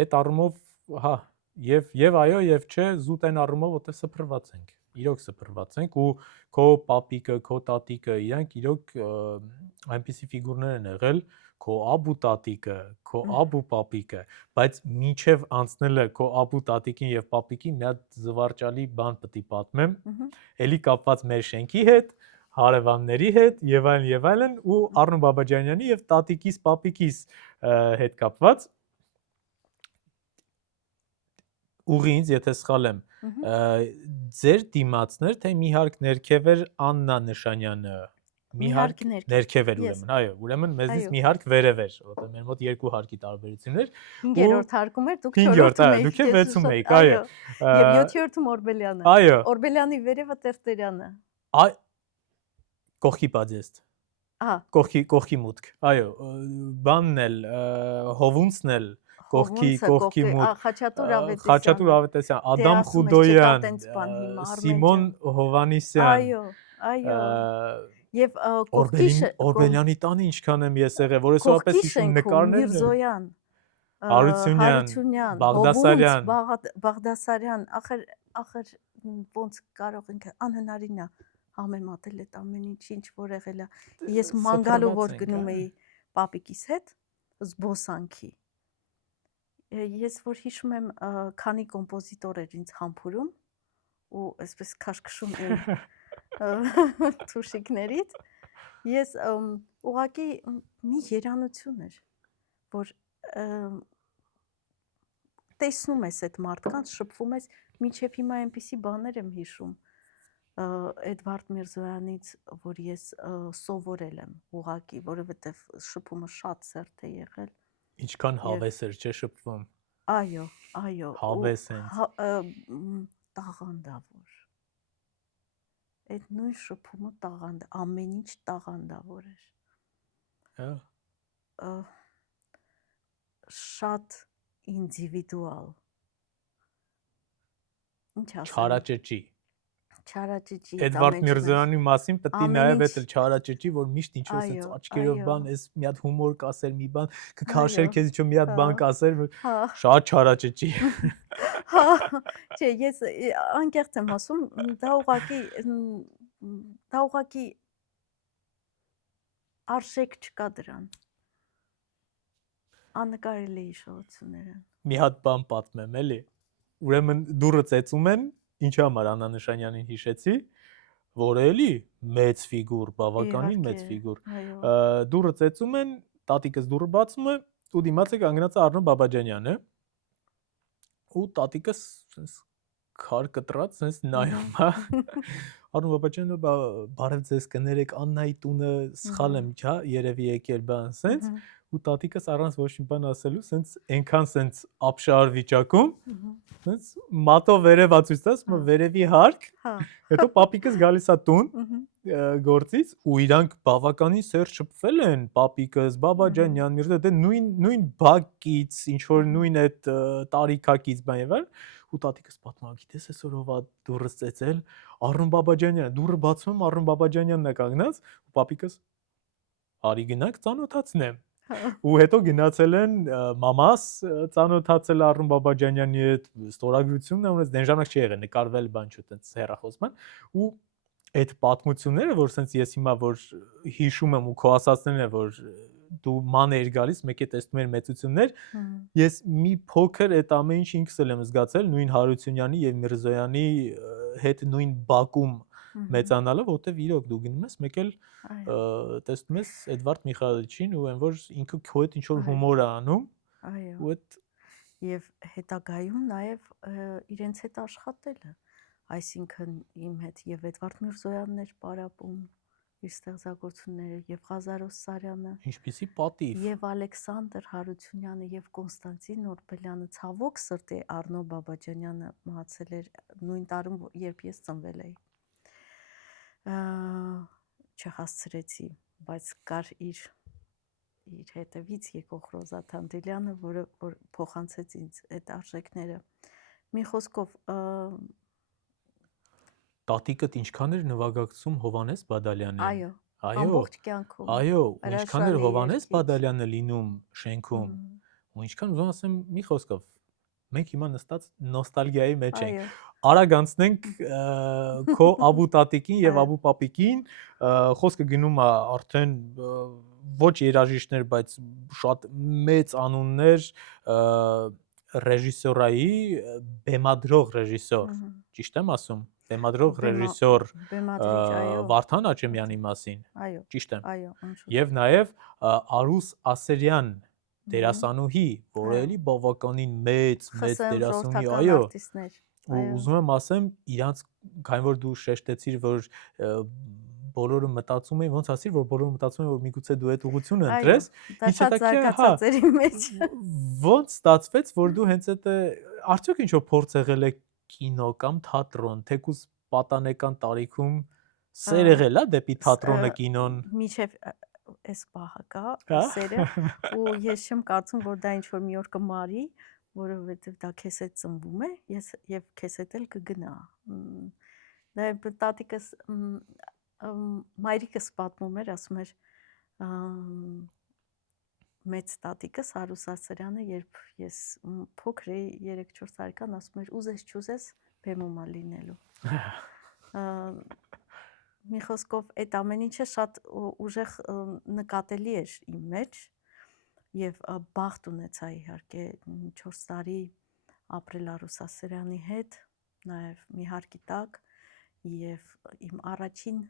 Այդ առումով, հա, եւ այո, եւ չէ, զուտ այն առումով, որտեղ սփռված ենք։ Իրոք սփռված ենք ու քո պապիկը, քո տատիկը, իրանք իրոք այնպիսի ֆիգուրներ են եղել, քո աբու տատիկը, քո աբու պապիկը, բայց մինչև անցնելը քո աբու տատիկին եւ պապիկին մի հատ զվարճալի բան պետք է պատմեմ, էլի կապված մեր շենքի հետ, հարևանների հետ եւ այլն ու Առնո Բաբաջանյանի եւ տատիկիս պապիկիս հետ կապված ուղի ինձ եթե սխալ եմ ձեր դիմացներ թե մի հարկ ներքև էր Աննա Նշանյանը մի հարկ ներքև էր ուրեմն այո ուրեմն մեզից մի հարկ վերև էր որտեղ մեր մոտ երկու հարկի տարբերություն էր 5-րդ հարկում էր դուք 4-րդում եք դուք 6-ում եք այո եւ 7-րդում Օրբելյանը այո Օրբելյանի վերևը Տերտերյանը այ կողքի պատեստ կողքի մուտք այո բանն էլ հովունցն էլ կողքի մոտ Խաչատուր Ավետիսյան, Ադամ Խուդոյան, Սիմոն Հովանիսյան, այո, եւ Օրբելյանի տանը ինչքան եմ ես եղել, որ այսօրպես հիշում նկարներն են, Միրզոյան, Հարությունյան, Բաղդասարյան, Բաղդասարյան, ախր ոնց կարող ենք անհնարին է համեմատել այդ ամեն ինչ որ եղել է։ Ես մանգալու որ գնում էի պապիկիս հետ զբոսանքի Ես որ հիշում եմ քանի կոմպոզիտոր էր ինձ համբուրում ու այսպես քաշքշում իմ թուշիկներից ես ուղղակի մի երանություն էր որ տեսնում ես այդ մարդկանց շփվում ես մինչև հիմա այնպիսի բաներ եմ հիշում Էդվարդ Միրզոյանից որ ես սովորել եմ ուղղակի որովհետև շփումը շատ սերտ է եղել Ինչքան հավես էր, չէ՞ շփվում։ Այո։ Հավես են։ Տաղանդավոր։ Այդ նույն շփումը ամեն ինչ տաղանդավոր էր։ Հա։ Շատ ինդիվիդուալ։ Ինչ ասեմ։ Չարաճճի։ Չարաճճի Էդվարդ Միրզոյանի մասին պետք է նաև էլ չարաճճի, որ միշտ ինչ որ ասած աչքերով բան, էս մի հատ հումոր կասեր, մի բան կքաշեր քեզ ինչ-որ մի հատ բան կասեր, շատ չարաճճի։ Հա, չէ, ես անկեղծ եմ ասում, դա ուղղակի արժեք չկա դրան։ Աննկարելի հիշողություններ են։ Մի հատ բան պատմեմ, էլի։ Ուրեմն դուրը ծեծում են, ինչի համար Աննա Նշանյանին հիշեցի, որը էլի մեծ ֆիգուր, բավականին մեծ ֆիգուր։ Դուրը ծեծում են, տատիկս դուրը բացում է, ու դիմաց է կանգնած Առնո Բաբաջանյանը։ Ու տատիկս sense քար կտրած sense նայում է։ Առնո Բաբաջյանը բարև ձեզ կներեք Աննայի տունը սխալ եմ, հա, երևի եկել բան sense ու տատիկս առանց ոչ մի բան ասելու sense այնքան sense ապշար վիճակում sense մատով վերևա ցույց տաս վերևի հարկ հետո պապիկս գալիս է տուն գործից ու իրանք բավականին սեր շփվել են պապիկս Բաբաջանյան Միրզա դե նույն բակից ինչ որ նույն այդ տարիքակից բան եւ ու տատիկս պատմա գիտես այսօր ով է դուրս ծեծել Առնո Բաբաջանյանը դուրը բացում Առնո Բաբաջանյանն է կանգնած ու պապիկս արի գնանք ծանոթացնեմ ու հետո գնացել են մամաս ծանոթացել Առնո Բաբաջանյանի հետ ստորագրությունն է ունես դեն ժամանակ չի եղել նկարվել բան չէ տենց հեռախոսման ու այդ պատմությունները որ sense ես հիմա որ հիշում եմ ու քո ասածներն է որ դու ման էիր գալիս մեկ է տեսնում էր մեծություններ ես մի փոքր այդ ամեն ինչ ինքս էլ եմ զգացել նույն Հարությունյանի եւ Միրզոյանի հետ նույն բակում մեծանալը որտեվ իրոք դու գնում ես մեկ էլ տեսնում ես Էդվարդ Միխայելիչին ու այն որ ինքը քո հետ ինչ որ հումոր է անում ու այդ եւ հետագայում նաեւ իրենց հետ աշխատելը այսինքն իմ հետ եւ Էդվարդ Միրզոյանն էր պարապում իր ստեղծագործությունները եւ Ղազարոս Սարյանը Ինչպիսի պատիվ։ եւ Ալեքսանդր Հարությունյանը եւ Կոնստանտին Նորբելյանը, ցավոք սրտի Արնո Բաբաջանյանը մահացել էր նույն տարում, երբ ես ծնվել էի, չհասցրեցի, բայց կար իր հետևից եկող Ռոզա Թանդիլյանը, որը որ փոխանցեց ինձ այդ արժեքները։ Մի խոսքով Տատիկդ ինչքան էր նվագակցում Հովանես Բադալյանին։ այո, Այո, ամբողջ կյանքում այո, ու ինչքան էր հրաշալի Հովանես երգիչ։ Բադալյանը լինում շենքում, ու ինչքան ուզում ասեմ մի խոսքով, մենք հիմա նստած նոստալգիայի մեջ ենք։ Այո, Արագ անցնենք քո Աբու տատիկին եւ Այո. Աբու պապիկին, խոսքը գնում է արդեն ոչ երաժիշտներ, բայց շատ մեծ անուններ, ռեժիսորայի, բեմադրող ռեժիսոր, ճիշտ եմ ասում, բեմադրող ռեժիսոր բեմադրիչ, այո, Վարդան Աչեմյանի մասին, այո, ճիշտ եմ։ այո, անշուշտ, Եվ նաև Արուս Ասերյան դերասանուհի, որը Այո. էլի բավականին մեծ ԽՍՀՄ դերասանուհի, ժողովրդական այո։ արտիստներ, Ու այո, ուզում եմ ասեմ, իրանց քանի որ դու շեշտեցիր, որ բոլորը մտածում էին, ոնց ասիր, որ բոլորը մտածում են, որ միգուցե դու այդ ուղղությունը այո, ընտրես, դա ինչ շատ հետաքրքիր, հա, զարգացած էր իմ մեջ։ ոնց ստացվեց, որ դու հենց այդ արդյոք ինչ որ փորձ եղել է կինո կամ թատրոն, թեկուզ պատանեկան տարիքում սեր եղել է դեպի թատրոնը, կինոն։ Միջև այս պահը կա Հա։ սերը, ու ես չեմ կարծում, որ դա ինչ որ մի օր կմարի, որովհետև դա քեզ հետ ծնվում է, եւ քեզ հետ էլ կգնա։ Դա տատիկս մայրիկս պատմում էր, ասում էր մեծ տատիկս Արուս Ասերյանը, երբ ես փոքր էի, 3-4 տարեկան, ասում էր ուզես չուզես բեմումա լինելու։ Մի խոսքով այդ ամեն ինչը շատ ուժեղ նկատելի էր իմ մեջ եւ բախտ ունեցա իհարկե 4 տարի ապրել Արուս Ասերյանի հետ, նաեւ մի հարկի տակ, եւ իմ առաջին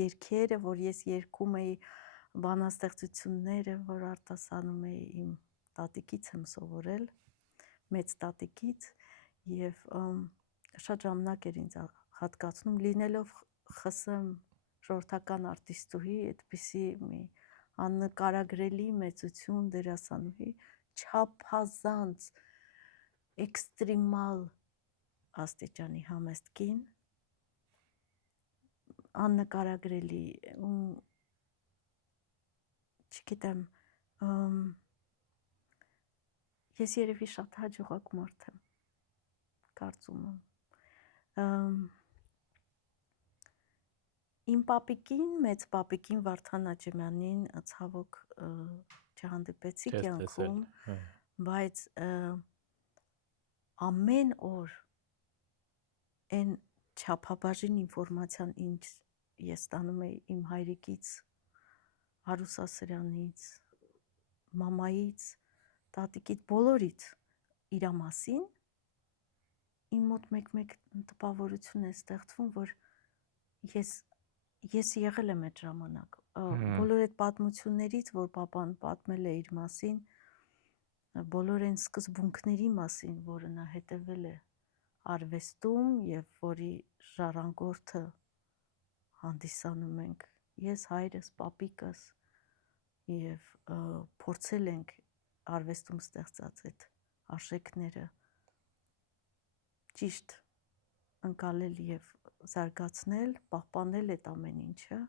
երգերը, որ ես երգում էի, բանաստեղծությունները, որ արտասանում էի, իմ տատիկից եմ սովորել, մեծ տատիկից, եւ շատ ժամանակ էր ինձ հատկացնում լինելով ԽՍՀՄ ժողովրդական արտիստուհի, այդպիսի մի աննկարագրելի մեծություն դերասանուհի, չափազանց էքստրեմալ աստիճանի համեստ կին, աննկարագրելի, չգիտեմ, ես երևի շատ հաջողակ մարդ եմ, կարծում եմ։ Իմ պապիկին, մեծ պապիկին Վարդան Աչեմյանին ցավոք չհանդիպեցի կյանքում, բայց ամեն օր այն չափաբաժին ինֆորմացիան, ինչ ես ստանում էի իմ հայրիկից, Արուս Ասերյանից, մամայից, տատիկից, բոլորից իր մասին, իմ մոտ մեկ տպավորություն է ստեղծվում, որ ես եղել եմ այդ ժամանակ, բոլոր այդ պատմություններից, որ պապան պատմել է իր մասին, բոլոր այն սկզբունքների մասին, որը նա հետևել է արվեստում եւ որի ժառանգորդը հանդիսանում ենք ես, հայրս, պապիկս եւ փորձել ենք արվեստում ստեղծած այդ արժեքները ճիշտ ընկալել եւ զարգացնել, պահպանել այդ ամեն ինչը,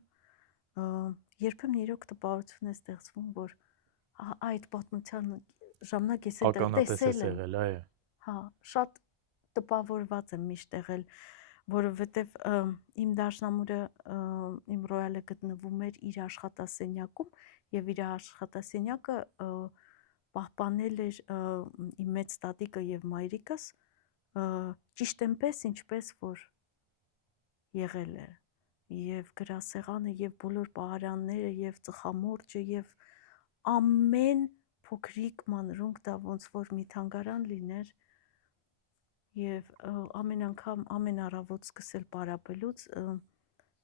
երբեմն իրոք տպավորություն է ստեղծվում, որ այդ պատմության ժամանակ ես այդտեղ տեսել եմ, հա, շատ տպավորված եմ միշտ եղել, որովհետև իմ դաշնամուրը, իմ ռոյալը գտնվում էր իր աշխատասենյակում եւ իր աշխատասենյակը պահպանել էր իմ մեծ տատիկը եւ մայրիկս ճիշտ այնպես, ինչպես որ եղել է, եւ գրասեղանը, եւ բոլոր պահարանները, եւ ծխամորճը, եւ ամեն փոքրիկ մանրունք դա ոնց որ մի թանգարան լիներ, եւ ամեն անգամ ամեն առավոտ սկսել պարապելուց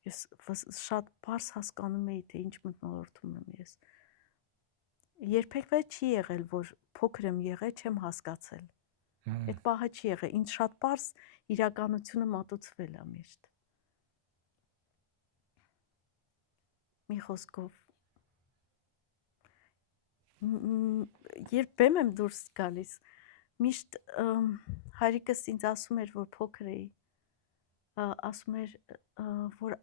ես շատ պարզ հասկանում էի, թե ինչ մթնոլորտում եմ ես։ Երբեք չի եղել, որ փոքր եմ եղել, չեմ հասկացել։ Այդ պահը չի եղել, ինձ շատ պարզ իրականությունը մատուցվել է միշտ։ մի խոսքով երբ բեմ եմ դուրս գալիս, միշտ հայրիկս ինձ ասում էր, որ փոքր էի, ասում էր, որ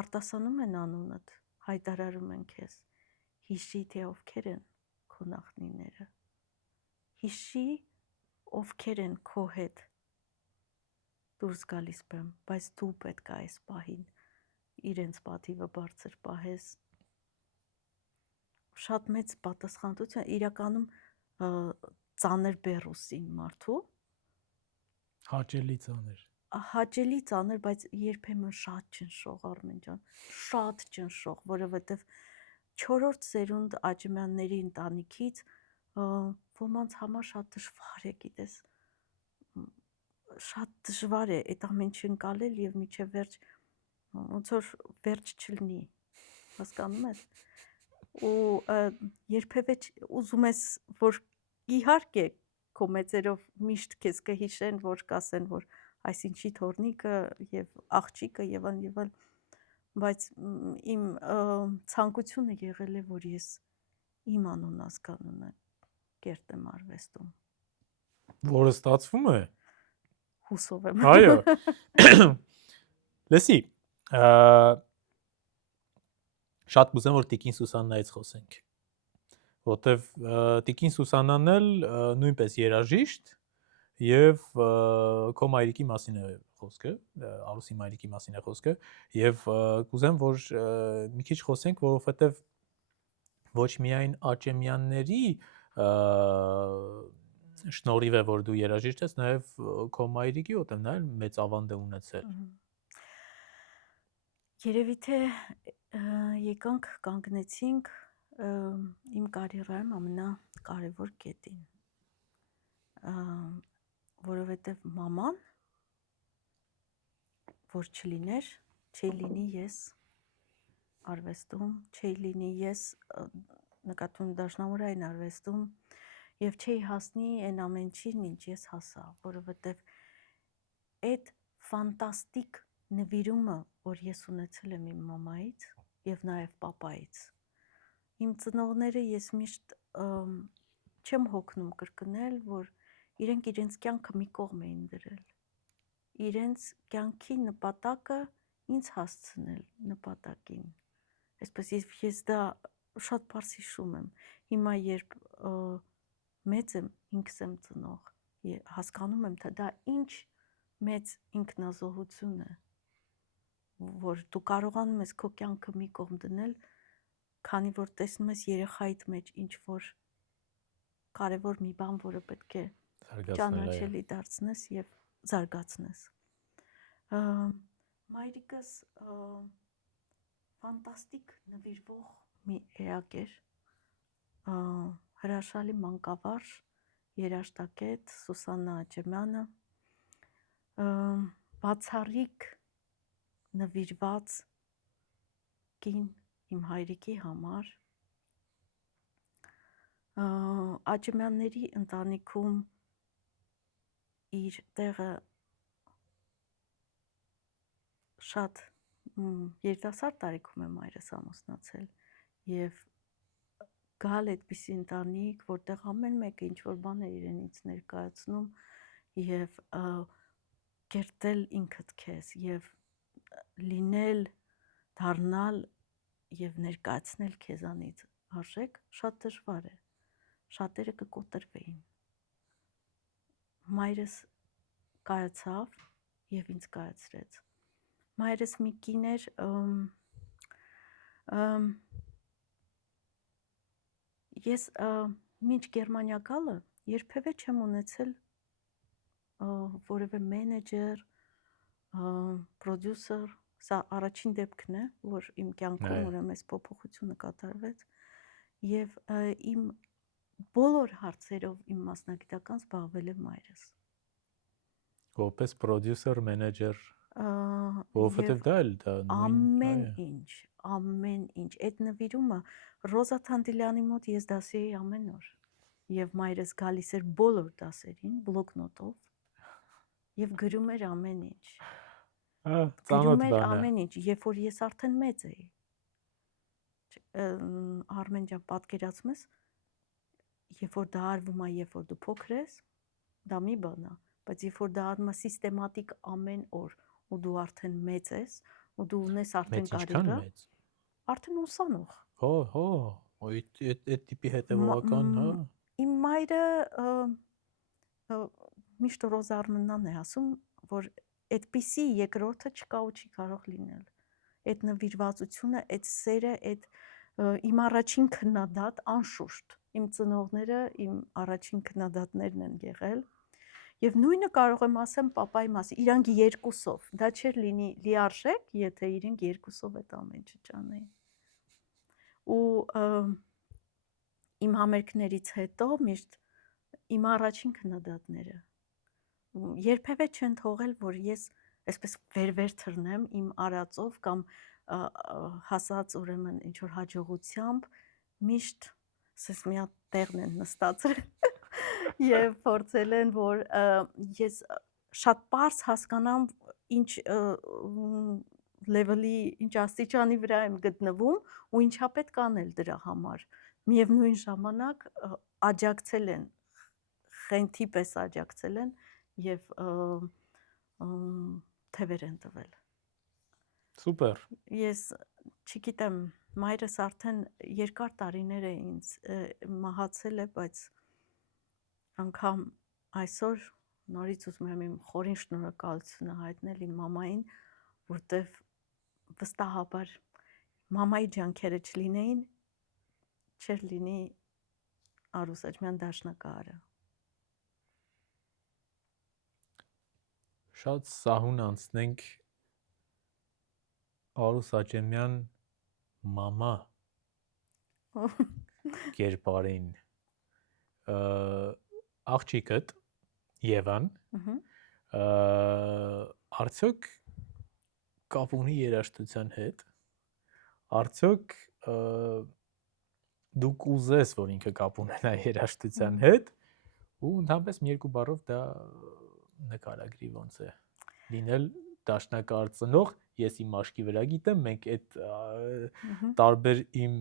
արտասանում են անունդ, հայտարարում են քեզ, հիշի, թե ովքեր են քո նախնիները, հիշի, ովքեր են քո հետ դուրս գալիս բեմ, բայց դու պետք է այս պահին իրենց պատիվը բարձր պահես, շատ մեծ պատասխանատվություն, իրականում ծանր բեռուսին մարդու, Հաճելի ծանր։ հաճելի ծանր, բայց երբեմն շատ ճնշող Արմեն ջան, շատ ճնշող, որովհետև 4-րդ սերունդ Աջեմյանների ընտանիքից ոմանց համար շատ դժվար է, գիտես, շատ դժվար է այդ ամեն ինչ ընկալել եւ միջև վերջ ոնց որ վերջ չլինի, հասկանում ես, ու երբևէ ուզում ես, որ իհարկե քո մեծերով միշտ քեզ կհիշեն, որ կասեն, որ այսինչի թորնիկը եւ աղջիկը եւ այլն, բայց իմ ցանկությունը եղել է, որ ես իմ անուն ազգանունը կերտեմ արվեստում։ Որը ստացվում է։ Հուսով եմ։ Այո։ Լսի, շատ կուզեմ, որ Տիկին Սուսաննայից խոսենք, որտեվ Տիկին Սուսաննան էլ նույնպես երաժիշտ եւ քո մայրիկի մասին է խոսքը, Արուսի մայրիկի մասին է խոսքը եւ կուզեմ, որ մի քիչ խոսենք, որովհետեւ ոչ միայն Աճեմյանների շնորհիվ է, որ դու երաժիշտ ես, նաեւ քո մայրիկի, որտեղ նա էլ մեծ ավանդ է ունեցել։ Երևի թե եկանք կանգնեցինք իմ կարիերայում ամենակարևոր կետին, որովհետև մաման, որ չլիներ, չի լինի ես արվեստում, չի լինի ես նկատում դաշնամուրային արվեստում եւ չի հասնի այն ամեն ինչին, ինչ ես հասա, որովհետև այդ ֆանտաստիկ նվիրումը, որ ես ունեցել եմ իմ մամայից եւ նաեւ պապայից, իմ ծնողները ես միշտ չեմ հոգնում կրկնել, որ իրենք իրենց կյանքը մի կողմ էին դրել, իրենց կյանքի նպատակը ինձ հասցնել նպատակին, այսպես ես դա շատ պարզ հիշում եմ, հիմա երբ մեծ եմ, ինքս եմ ծնող, հասկանում եմ, թե դա ինչ մեծ ինքնազոհություն է, որ դու կարողանում ես քո կյանքը մի կողմ դնել, քանի որ տեսնում ես երեխայիդ մեջ ինչ որ կարևոր մի բան, որը պետք է ճանաչելի դարձնես եւ զարգացնես։ Մայրիկս ֆանտաստիկ նվիրվող մի էակ էր, հրաշալի մանկավարժ, երաժշտակետ Սուսաննա Աճեմյանը, բացառիկ նվիրված կին իմ հայրիկի համար, Աճեմյանների ընտանիքում իր տեղը շատ երիտասարդ տարիքում է մայրս ամուսնացել եւ գալ այդպիսի ընտանիք, որտեղ ամեն մեկը ինչ որ բան է իրենից ներկայացնում եւ կերտել ինքդ քեզ եւ լինել, դառնալ եւ ներկայացնել քեզանից արժեք շատ դժվար է, շատերը կկոտրվեին, մայրս կայացավ եւ ինձ կայացրեց, մայրս մի կին էր, ես մինչ Գերմանիա գալը երբևէ չեմ ունեցել որևէ մենեջեր, պրոդյուսեր, սա առաջին դեպքն է, որ իմ կյանքում ուրեմն այս փոփոխությունը կատարվեց եւ իմ բոլոր հարցերով իմ մասնագիտական զբաղվել է մայրս։ Որպես պրոդյուսեր, մենեջեր, որովհետեւ դա էլ դա ամեն ինչ, այդ նվիրումը Ռոզա Թանդիլյանի մոտ ես դասի էի ամեն օր եւ մայրս գալիս էր բոլոր դասերին բլոկնոտով եւ գրում էր ամեն ինչ։ Գրում էր ամեն ինչ, երբ որ ես արդեն մեծ էի։ Արմեն ջան, պատկերացնում ես, երբ որ դա արվում է, երբ որ դու փոքր ես, դա մի բան է, բայց երբ որ դա արվում է սիստեմատիկ ամեն օր, ու դու արդեն մեծ ես, ու դու ունես արդեն Մեծ ինչքան կարիերա, մեծ։ արդեն ուսանող։ Հո, այդ տիպի հետևողական, հա։ Իմ մայրը միշտ Ռոզա Արմենյանն է ասում, որ այդպիսի երկրորդը չկա ու չի կարող լինել։ Այդ նվիրվածությունը, այդ սերը, այդ իմ առաջին քննադատ անշուշտ, իմ ծնողները իմ առաջին քննադատներն են եղել, եւ նույնը կարող եմ ասեմ պապայի մասին, իրանք երկուսով, դա չէր լինի լիարժեք, եթե իրենք երկուսով այդ ամեն ինչը ճանեին։ Ու իմ համերգներից հետո միշտ իմ առաջին քննադատները երբևէ չեն թողել, որ ես այսպես վեր թռնեմ իմ արածով կամ հասած ուրեմն ինչ որ հաջողությամբ միշտ ասես մի հատ տեղն են նստածրել եւ փորձել են, որ ես շատ པարզ հասկանամ ինչ լեվելի, ինչ աստիճանի վրա եմ գտնվում ու ինչա պետք անել դրա համար։ Միևնույն ժամանակ աջակցել են, խենթի պես աջակցել են եւ թևեր են տվել։ Սուպեր։ Ես չգիտեմ, մայրս արդեն երկար տարիներ է ինձ մահացել է, բայց անգամ այսօր նորից ուզում եմ իմ խորին շնորհակալությունը հայտնել իմ մամային, որտեվ վստահաբար մամայի ջանքերը չլինեին, չէր լինի Արուս Աճմյան դաշնակահարը։ Շատ սահուն անցնենք Արուս Աճեմյան մամա կերպարին։ Աղջիկդ Եվան արդյոք կապ ունի երաժշտության հետ, արդյոք դու կուզես, որ ինքը կապ ունենա երաժշտության հետ, ու ընդհանրապես մի երկու բառով դա նկարագրի ոնց է լինել դաշնակահար ծնող, ես իմ մաշկի վրա գիտեմ, մենք այդ տարբեր իմ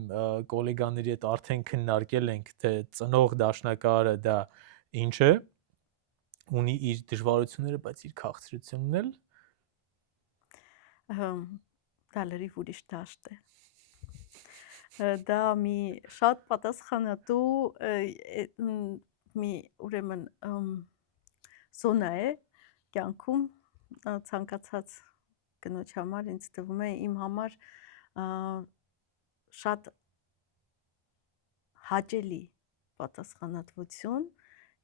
գոլեգաների հետ արդեն քննարկել ենք, թե ծնող դաշնակահարը դա ինչ է, ունի իր դժվարությունները, բայց իր քաղցրությունն էլ դա լրիվ ուրիշ դաշտ է։ Դա մի շատ պատասխանատու մի ուրեմն զոնա է կյանքում ցանկացած կնոջ համար ինձ թվում է իմ համար շատ հաճելի պատասխանատվություն։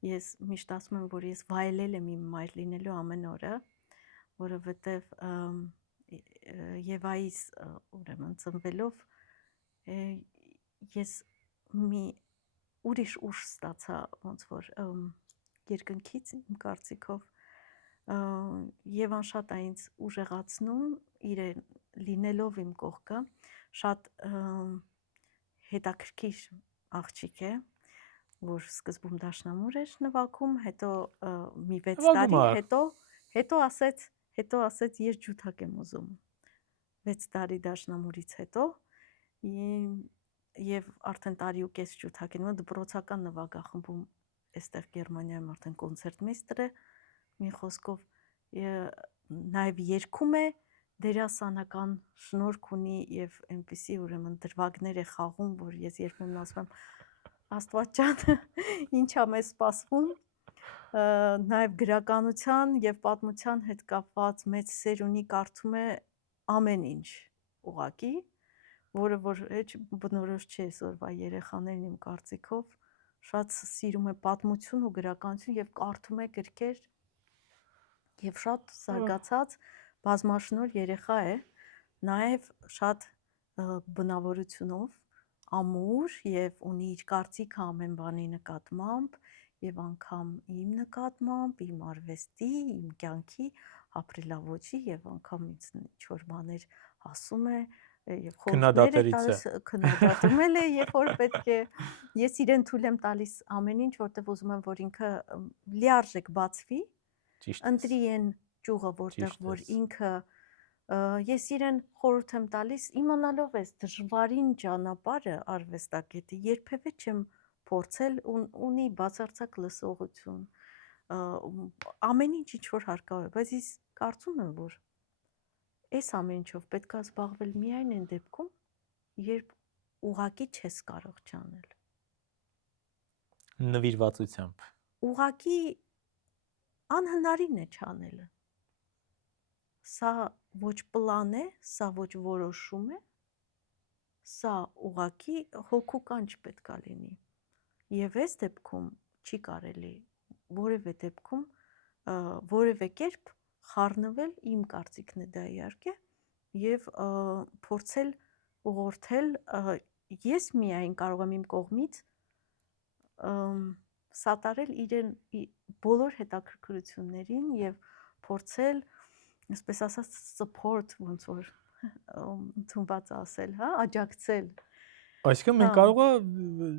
Ես միշտ ասում եմ, որ ես վայելել եմ իմ մայր լինելու ամեն օրը, որովհետև Եվայից ուրեմն ծնվելով ես մի ուրիշ ուժ ստացա ոնց որ երկնքից իմ կարծիքով Եվան շատ է ինձ ուժեղացնում իրեն լինելով իմ կողքը, շատ հետաքրքիր աղջիկ է, որ սկզբում դաշնամուր էր նվագում, հետո մի 6 տարի, հետո ասեց ես ջութակ եմ ուզում։ 6 տարի դաշնամուրից հետո եւ արդեն տարի ու կես ջութակ են, դպրոցական նվագախմբում այստեղ Գերմանիայում արդեն կոնցերտմեյստեր է, մի խոսքով նաեւ երգում է, դերասանական շնորհք ունի եւ այնպիսի ուրեմն դրվագներ է խաղում, որ ես երբեմն ասում եմ Աստված ջան, ինչա մեզ սպասվում, նաեւ գրականության եւ պատմության հետ կապված մեծ սեր ունի, կարդում է ամեն ինչ ուղակի, որը որ հեչ բնորոշ չէ այսօրվա երեխաներին իմ կարծիքով, շատ սիրում է պատմություն ու գրականություն եւ կարդում է գրքեր եւ շատ զարգացած բազմաշնորհ երեխա է, նաեւ շատ բնավորությունով ամուր եւ ունի իր կարծիքը ամեն բանի նկատմամբ եւ անգամ իմ նկատմամբ, իմ արվեստի, իմ կյանքի ապրելաոճի եւ անգամ ինչ որ բաներ ասում է եւ խորհուրդներ է տալիս, քննադատում է, երբ որ պետք է, ես իրեն թույլ եմ տալիս ամեն ինչ, որտեվ ուզում եմ, որ ինքը լիարժեք բացվի, ընտրի այն ճյուղը, որտեղ որ ինքը Ես իրեն խորհուրդ եմ տալիս իմանալով այս դժվարին ճանապարհը արվեստագետի երբևէ չեմ փորձել ունի բացարձակ լսողություն ամեն ինչ ինչ որ հարկավոր է, բայց ես կարծում եմ, որ այս ամեն ինչով պետք է զբաղվել միայն այն դեպքում, երբ ուղակի չես կարող չանել։ Նվիրվածությամբ։ Ուղակի անհնարին է չանելը։ Սա ոչ պլան է, սա ոչ որոշում է, սա ուղակի հոգու կանչ պետքա լինի։ Եվ այս դեպքում չի կարելի որևէ դեպքում որևէ կերպ խառնվել, իմ կարծիքն է դա իհարկե, եւ փորձել ուղղորդել ես միայն կարող եմ իմ կողմից սատարել իրեն բոլոր հետաքրքրություններին եւ փորձել, այսպես ասած, support ոնց որ ընդունված ասել, հա, աջակցել։ Այսինքն մենք կարող է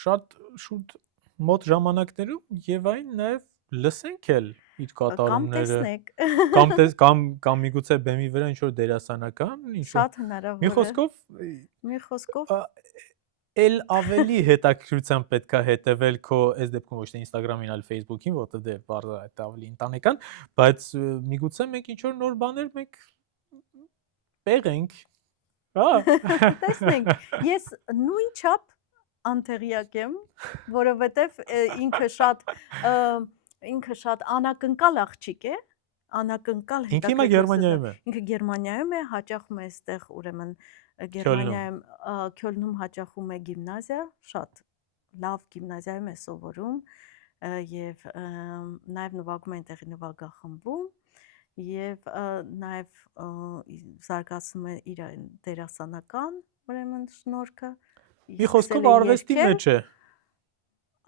շատ շուտ մոտ ժամանակներում եւ այն նաեւ լսենք էլ իր կատարումները կամ միգուցե բեմի վրա ինչ որ դերասանական, ինչ որ շատ հնարավոր է։ Մի խոսքով էլ ավելի հետաքրքրությամբ պետքա հետևել քո այս դեպքում ոչ թե Instagram-ին, այլ Facebook-ին, որտեղ դե բարձր այդ ավելի ընտանեկան, բայց միգուցե մենք ինչ որ նոր բաներ մենք պեղենք, հա։ Տեսնենք, ես նույն չափ անտեղյակ եմ, որովհետև ինքը շատ անակնկալ աղջիկ է, անակնկալ հետաքրքիր։ Ինքը Գերմանիայում է, հաճախում է այստեղ, ուրեմն Գերմանիայում Քյոլնում հաճախում է գիմնազիա, շատ լավ գիմնազիայում է սովորում եւ նաեւ նվագում է այնտեղի նվագախմբում եւ նաեւ զարգացնում է իր դերասանական, ուրեմն շնորհքը։ Մի խոսքով արվեստի մեջ է։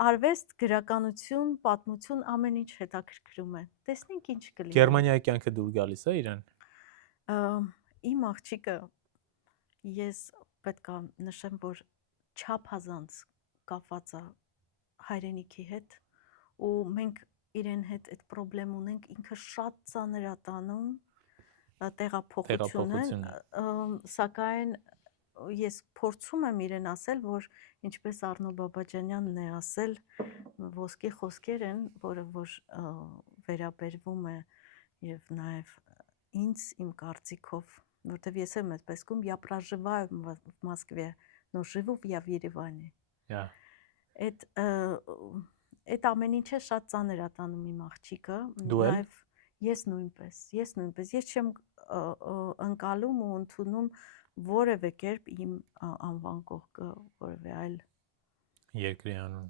Արվեստ, գրականություն, պատմություն ամեն ինչ հետաքրքրում է։ Տեսնենք ինչ կլինի։ Գերմանիայի կյանքը դուր գալիս է իրեն։ Իմ աղջիկը ես պետք է նշեմ, որ չափազանց կապված է հայրենիքի հետ ու մենք իրեն հետ այդ խնդրեմ ունենք, ինքը շատ ծանր է տանում տեղափոխությունը, սակայն ես փորձում եմ իրեն ասել, որ ինչպես Արնո Բաբաջանյանն է ասել, ոսկի խոսքեր են, որը որ վերաբերվում է եւ նաեւ ինձ իմ կարծիքով, որտեվ ես եմ այդպես կում, я проживаю в Москве, но живу в Երևանի։ Այդ ամեն ինչը շատ ծանր է տանում իմ աղջիկը, նաեւ ես նույնպես, ես չեմ ընկալում ու ընդունում որևէ կերպ իմ անվան կողքը որևէ այլ երկրի անուն։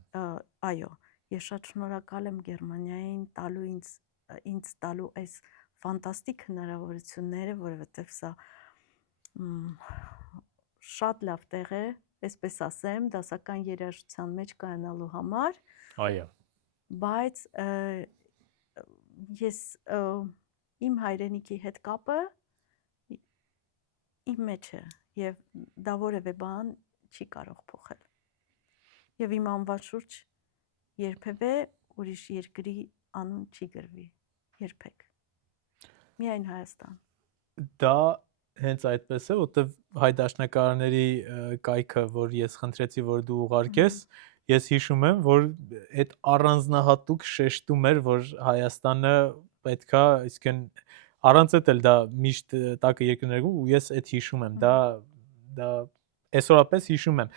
Այո, ես շատ շնորհակալ եմ Գերմանիային տալու ինձ տալու այս ֆանտաստիկ հնարավորությունները, որովհետև սա շատ լավ տեղ է, այսպես ասեմ, դասական երաժշտության մեջ կայանալու համար։ Այո։ Բայց ես իմ հայրենիքի հետ կապը իմ մեջ է եւ դա որևէ բան չի կարող փոխել։ Եվ իմ անվան շուրջ երբևէ ուրիշ երկրի անուն չի գրվի, երբեք։ Միայն Հայաստան։ Դա հենց այդպես է, որտեվ հայ դաշնակահարների կայքը, որ ես խնդրեցի, որ դու ուղարկես, ես հիշում եմ, որ այդ առանձնահատուկ շեշտում էր, որ Հայաստանը պետքա, իսկն առանց էլ դա միշտ տակը երկրներում ու ես այդ հիշում եմ, դա այսօրապես հիշում եմ։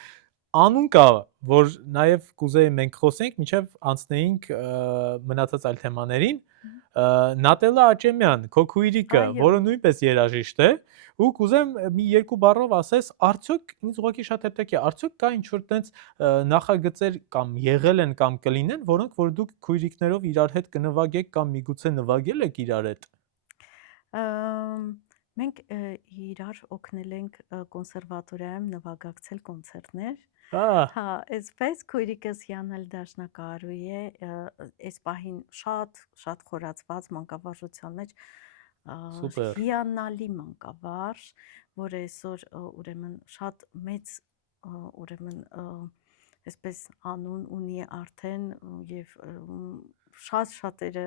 Անուն կա, որ նաև կուզեի մենք խոսենք, մինչև անցնեինք մնացած այլ թեմաներին, Նատելա Աճեմյան, քո քույրիկը, որը նույնպես երաժիշտ է, ու կուզեմ մի երկու բառով ասես, արդյոք ինձ ուղղակի շատ հետաքրքիր է, արդյոք կա ինչ-որ տենց նախագծեր կամ եղել են կամ կլինեն, որոնք որ դուք քույրիկներով իրար հետ կնվագեք կամ միգուցե նվագել եք իրար հետ։ Մենք իրար օգնել ենք կոնսերվատորիայում նվագակցել կոնցերտներ։ Հա, այսպես քույրիկս Յանել դաշնակահարուհի է, այս պահին շատ խորացված մանկավարժության մեջ հիանալի մանկավարժ, որ այսօր ուրեմն շատ մեծ ուրեմն այսպես անուն ունի արդեն եւ շատ շատերը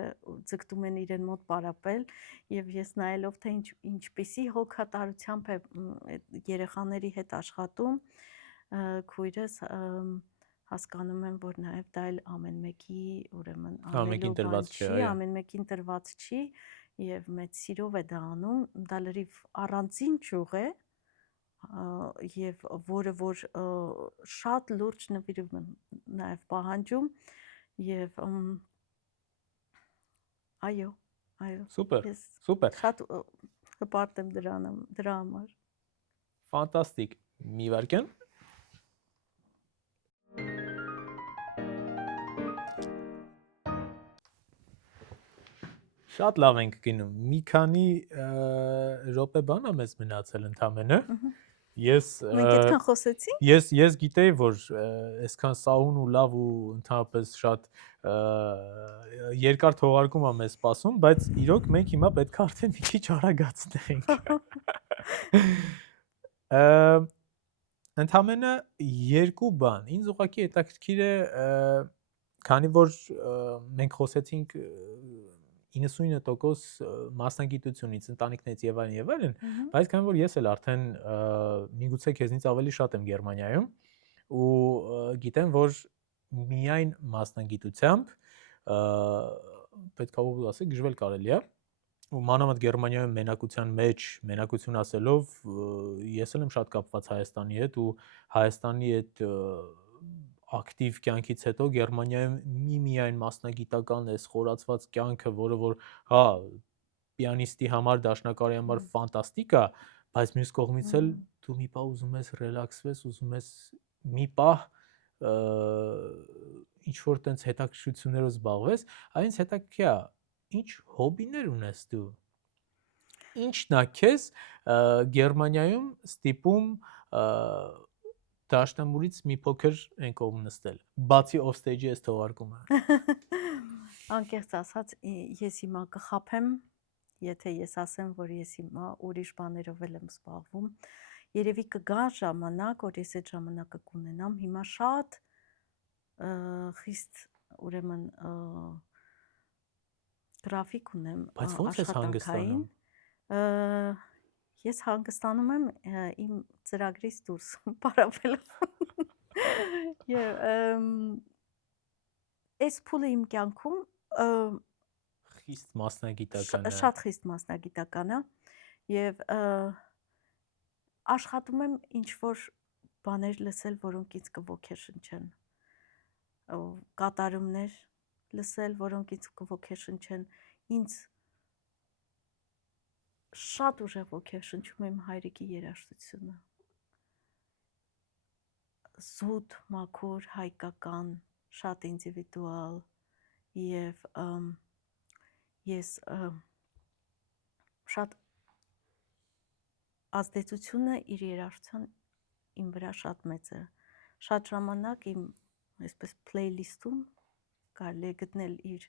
ձգտում են իրեն մոտ պարապել եւ ես նայելով թե ինչպիսի հոգատարությամբ է երեխաների հետ աշխատում, քույրս հասկանում եմ, որ նաեւ դա էլ ամեն մեկի ուրեմն անելու բան չի, ամեն մեկին տրված չի եւ մեծ սիրով է դա անում, դա լրիվ առանձին ճյուղ է եւ որը որ շատ լուրջ նվիրում եմ նաեւ պահանջում եւ այո Սուպեր, ես սուպեր։ շատ հպարտ եմ դրա համար Ֆանտաստիկ։ Մի վարքան։ Շատ լավ ենք գնում։ Մի քանի րոպե բան է մեզ մնացել ընդամենը։ Մենք այդքան խոսեցինք։ Ես գիտեի, որ այսքան սահուն ու լավ ու ընդհանրապես շատ երկար թողարկում է մեզ սպասում, բայց իրոք մենք հիմա պետք է արդեն մի քիչ արագացնենք։ Ընդամենը երկու բան։ Ինձ ուղղակի հետաքրքիր է, քանի որ մենք խոսեցինք 99% մասնագիտությունից, ընտանիքներից եւ այլն, բայց քանի որ ես էլ արդեն միգուցե քեզնից ավելի շատ եմ Գերմանիայում ու գիտեմ, որ միայն մասնագիտությամբ պետք է ասել գժվել կարելի է ու մանավանդ Գերմանիայում մենակության մեջ, մենակություն ասելով, ես էլ եմ շատ կապված Հայաստանի հետ ու Հայաստանի այդ ակտիվ կյանքից հետո Գերմանիայում միայն մասնագիտական է խորացված կյանքը, որը որ հա պիանիստի համար, դաշնակարի համար ֆանտաստիկ է, բայց մյուս կողմից էլ դու մի պահ ուզում ես ռելաքսվես, ուզում ես մի պահ ինչ որ տենց հետաքրքրություններով զբաղվես, այնց հետաքրքիր է, ինչ հոբիներ ունես դու։ Ինչն է քեզ Գերմանիայում ստիպում դաշնամուրից մի փոքր այն կողմ նստել, բացի off-stage-ի այս թողարկումը։ Անկեղծ ասած, ես հիմա կխաբեմ, եթե ես ասեմ, որ ես հիմա ուրիշ բաներով եմ զբաղվում, երևի կգա ժամանակ, որ ես այդ ժամանակը կունենամ, հիմա շատ խիստ ուրեմն գրաֆիկ ունեմ աշխատանքային։ Ես հանգստանում եմ իմ ծրագրից դուրս պարապելով։ Այս փուլը իմ կյանքում խիստ մասնագիտական է։ Շատ խիստ մասնագիտական է եւ աշխատում եմ ինչ որ բաներ լսել, որոնք ինձ կոգեշնչեն։ Կատարումներ լսել, որոնք ինձ կոգեշնչեն, ինձ շատ ուժեղ ոգեշնչում է իմ հայրիկի երաժշտությունը։ Զուտ, մաքուր, հայկական, շատ ինդիվիդուալ եւ ես շատ ազդեցությունը իր երաժշտության իմ վրա շատ մեծ է։ Շատ ժամանակ իմ այսպես playlist-ում կարելի է գտնել իր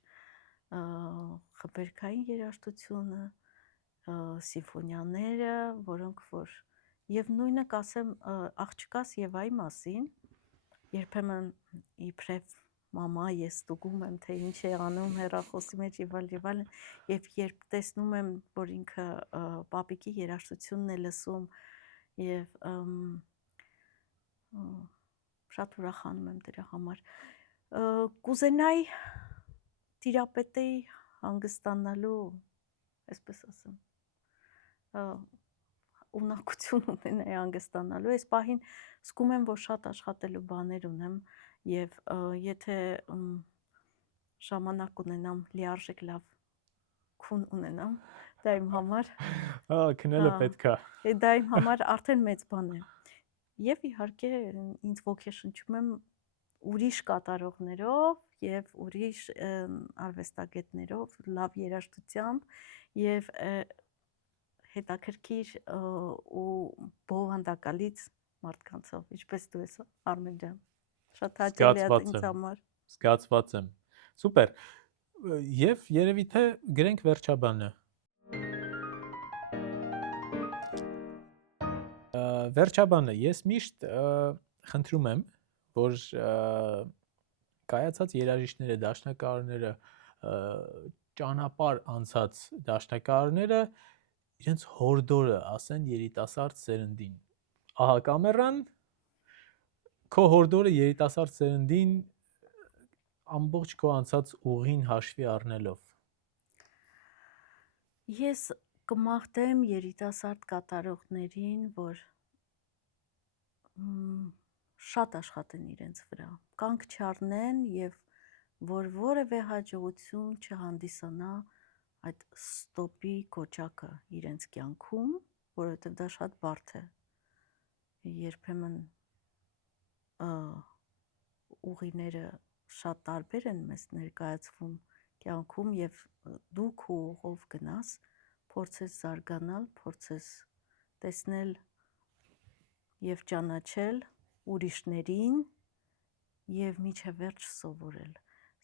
խմբերքային երաժշտությունը, սիմֆոնիաները, որոնք որ եւ նույնը կասեմ աղջկաս Եվայի մասին, երբեմն իբրև մամա ես ստուգում եմ թե ինչ է անում հեռախոսի մեջ եւ այլն եւ երբ տեսնում եմ որ ինքը պապիկի երաժշտությունն է լսում եւ շատ ուրախանում եմ դրա համար կուզենայի տիրապետեի հանգստանալու այսպես ասեմ ունակություն ունենայի հանգստանալու այս պահին զգում եմ որ շատ աշխատելու բաներ ունեմ եւ եթե ժամանակ ունենամ լիարժեք լավ քուն ունենամ դա իմ համար քնելը պետք է դա իմ համար արդեն մեծ բան է եւ իհարկե ինձ ոգեշնչում եմ ուրիշ կատարողներով եւ ուրիշ արվեստագետներով լավ երաժշտությամբ եւ հետաքրքիր ու բովանդակալից մարդկանցով ինչպես դու ես Արմեն ջան շատ հաճելի է ինձ համար զգացված եմ սուպեր եւ երևի թե գրենք վերջաբանը վերջաբանը ես միշտ խնդրում եմ որ կայացած երաժիշտները դաշնակահարները ճանապարհ անցած դաշնակահարները իրենց հորդորը ասեն երիտասարդ սերնդին։ Ահա կամերան, քո հորդորը երիտասարդ սերնդին ամբողջ քո անցած ուղին հաշվի առնելով։ Ես կմաղթեմ երիտասարդ կատարողներին, որ շատ աշխատեն իրենց վրա, կանգ չառնեն եւ որ որևէ հաջողություն չհանդիսանա այդ ստոպի կոճակը իրենց կյանքում, որովհետեւ դա շատ բարդ է։ Երբեմն ուղիները շատ տարբեր են մեզ ներկայացվում կյանքում եւ դու քո ուղով գնաս, փորձես զարգանալ, փորձես տեսնել եւ ճանաչել ուրիշներին եւ միջև վերջ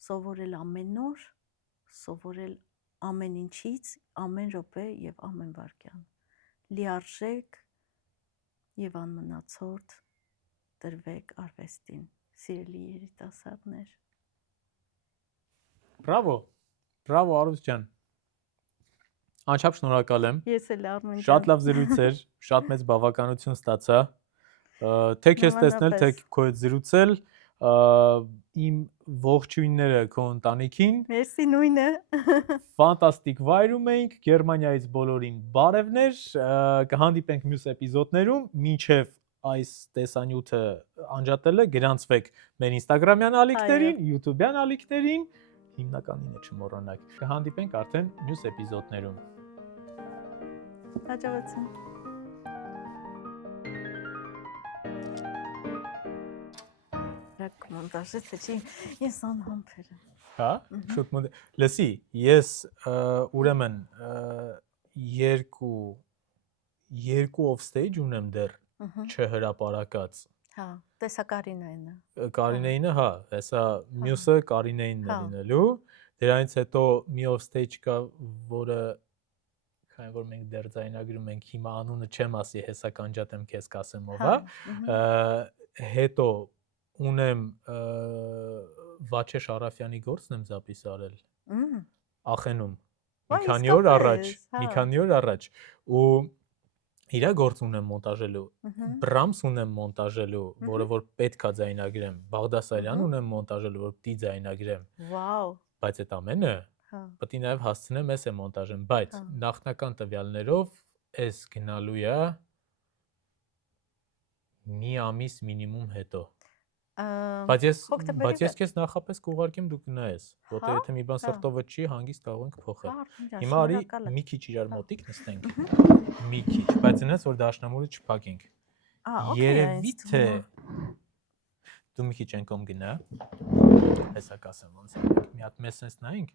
սովորել ամեն օր, սովորել ամեն ինչից, ամեն րոպե եւ ամեն վայրկյան, լիարժեք եւ անմնացորդ տրվեք արվեստին, սիրելի երիտասարդներ։ Բրավո Արուս ջան։ Անչափ շնորհակալ եմ։ Ես էլ Արմեն ջան։ Շատ լավ զրույց էր, շատ մեծ բավականություն ստացա։ Թե քեզ տեսնել, թե քո հետ զրուցել, իմ ողջույնները քո ընտանիքին։ Մերսի նույնը։ Ֆանտաստիկ վայրում էինք, Գերմանիայից բոլորին բարևներ, կհանդիպենք մյուս էպիզոդներում, մինչև այս տեսանյութը անջատելը գրանցվեք մեր Instagram-յան ալիքներին, YouTube-յան ալիքներին, հիմնականինը չմոռանաք։ Կհանդիպենք արդեն մյուս էպիզոդներում։ Հաջողություն։ Մոնտաժը չի, ես անհամբեր եմ։ Հա, շուտ լսի, ես ուրեմն երկու off stage ունեմ դեռ չհրապարակած։ Հա, տեսա Կարինայինը։ Կարինեինը, հա, հեսա մյուսը Կարինեինն է լինելու։ Դրանից հետո մի off stage կա, որը քանի որ մենք դեռ ձայնագրում ենք, հիմա անունը չեմ ասի, հեսա կանջատեմ քեզ կասեմ ով է։ Հետո ունեմ Վաչե Շարաֆյանի գործն եմ զապիսարել Ախենում մի քանի օր առաջ ու իրա գործ ունեմ մոնտաժելու Բրամս ունեմ մոնտաժելու որը որ պետքա ձայնագրեմ Բաղդասարյան ունեմ մոնտաժելու որ պիտի ձայնագրեմ վաու բայց այդ ամենը պետք է նաև հասցնեմ ես է մոնտաժեմ բայց նախնական տվյալներով էս գնալու է մի ամիս մինիմում հետո Բայց ես քեզ նախապես կուղարկեմ դու գնայես, որտեղ եթե մի բան սրտովը չի, հանգիստ կարող ենք փոխել։ Հիմա արի մի քիչ իրար մոտիկ նստենք։ Մի քիչ, բայց այնպես որ դաշնամուրը չփակենք։ Երևի թե դու մի քիչ անկոմ գնա։ Հեսա կասեմ ոնց է։ Մի հատ մեսենս նայենք։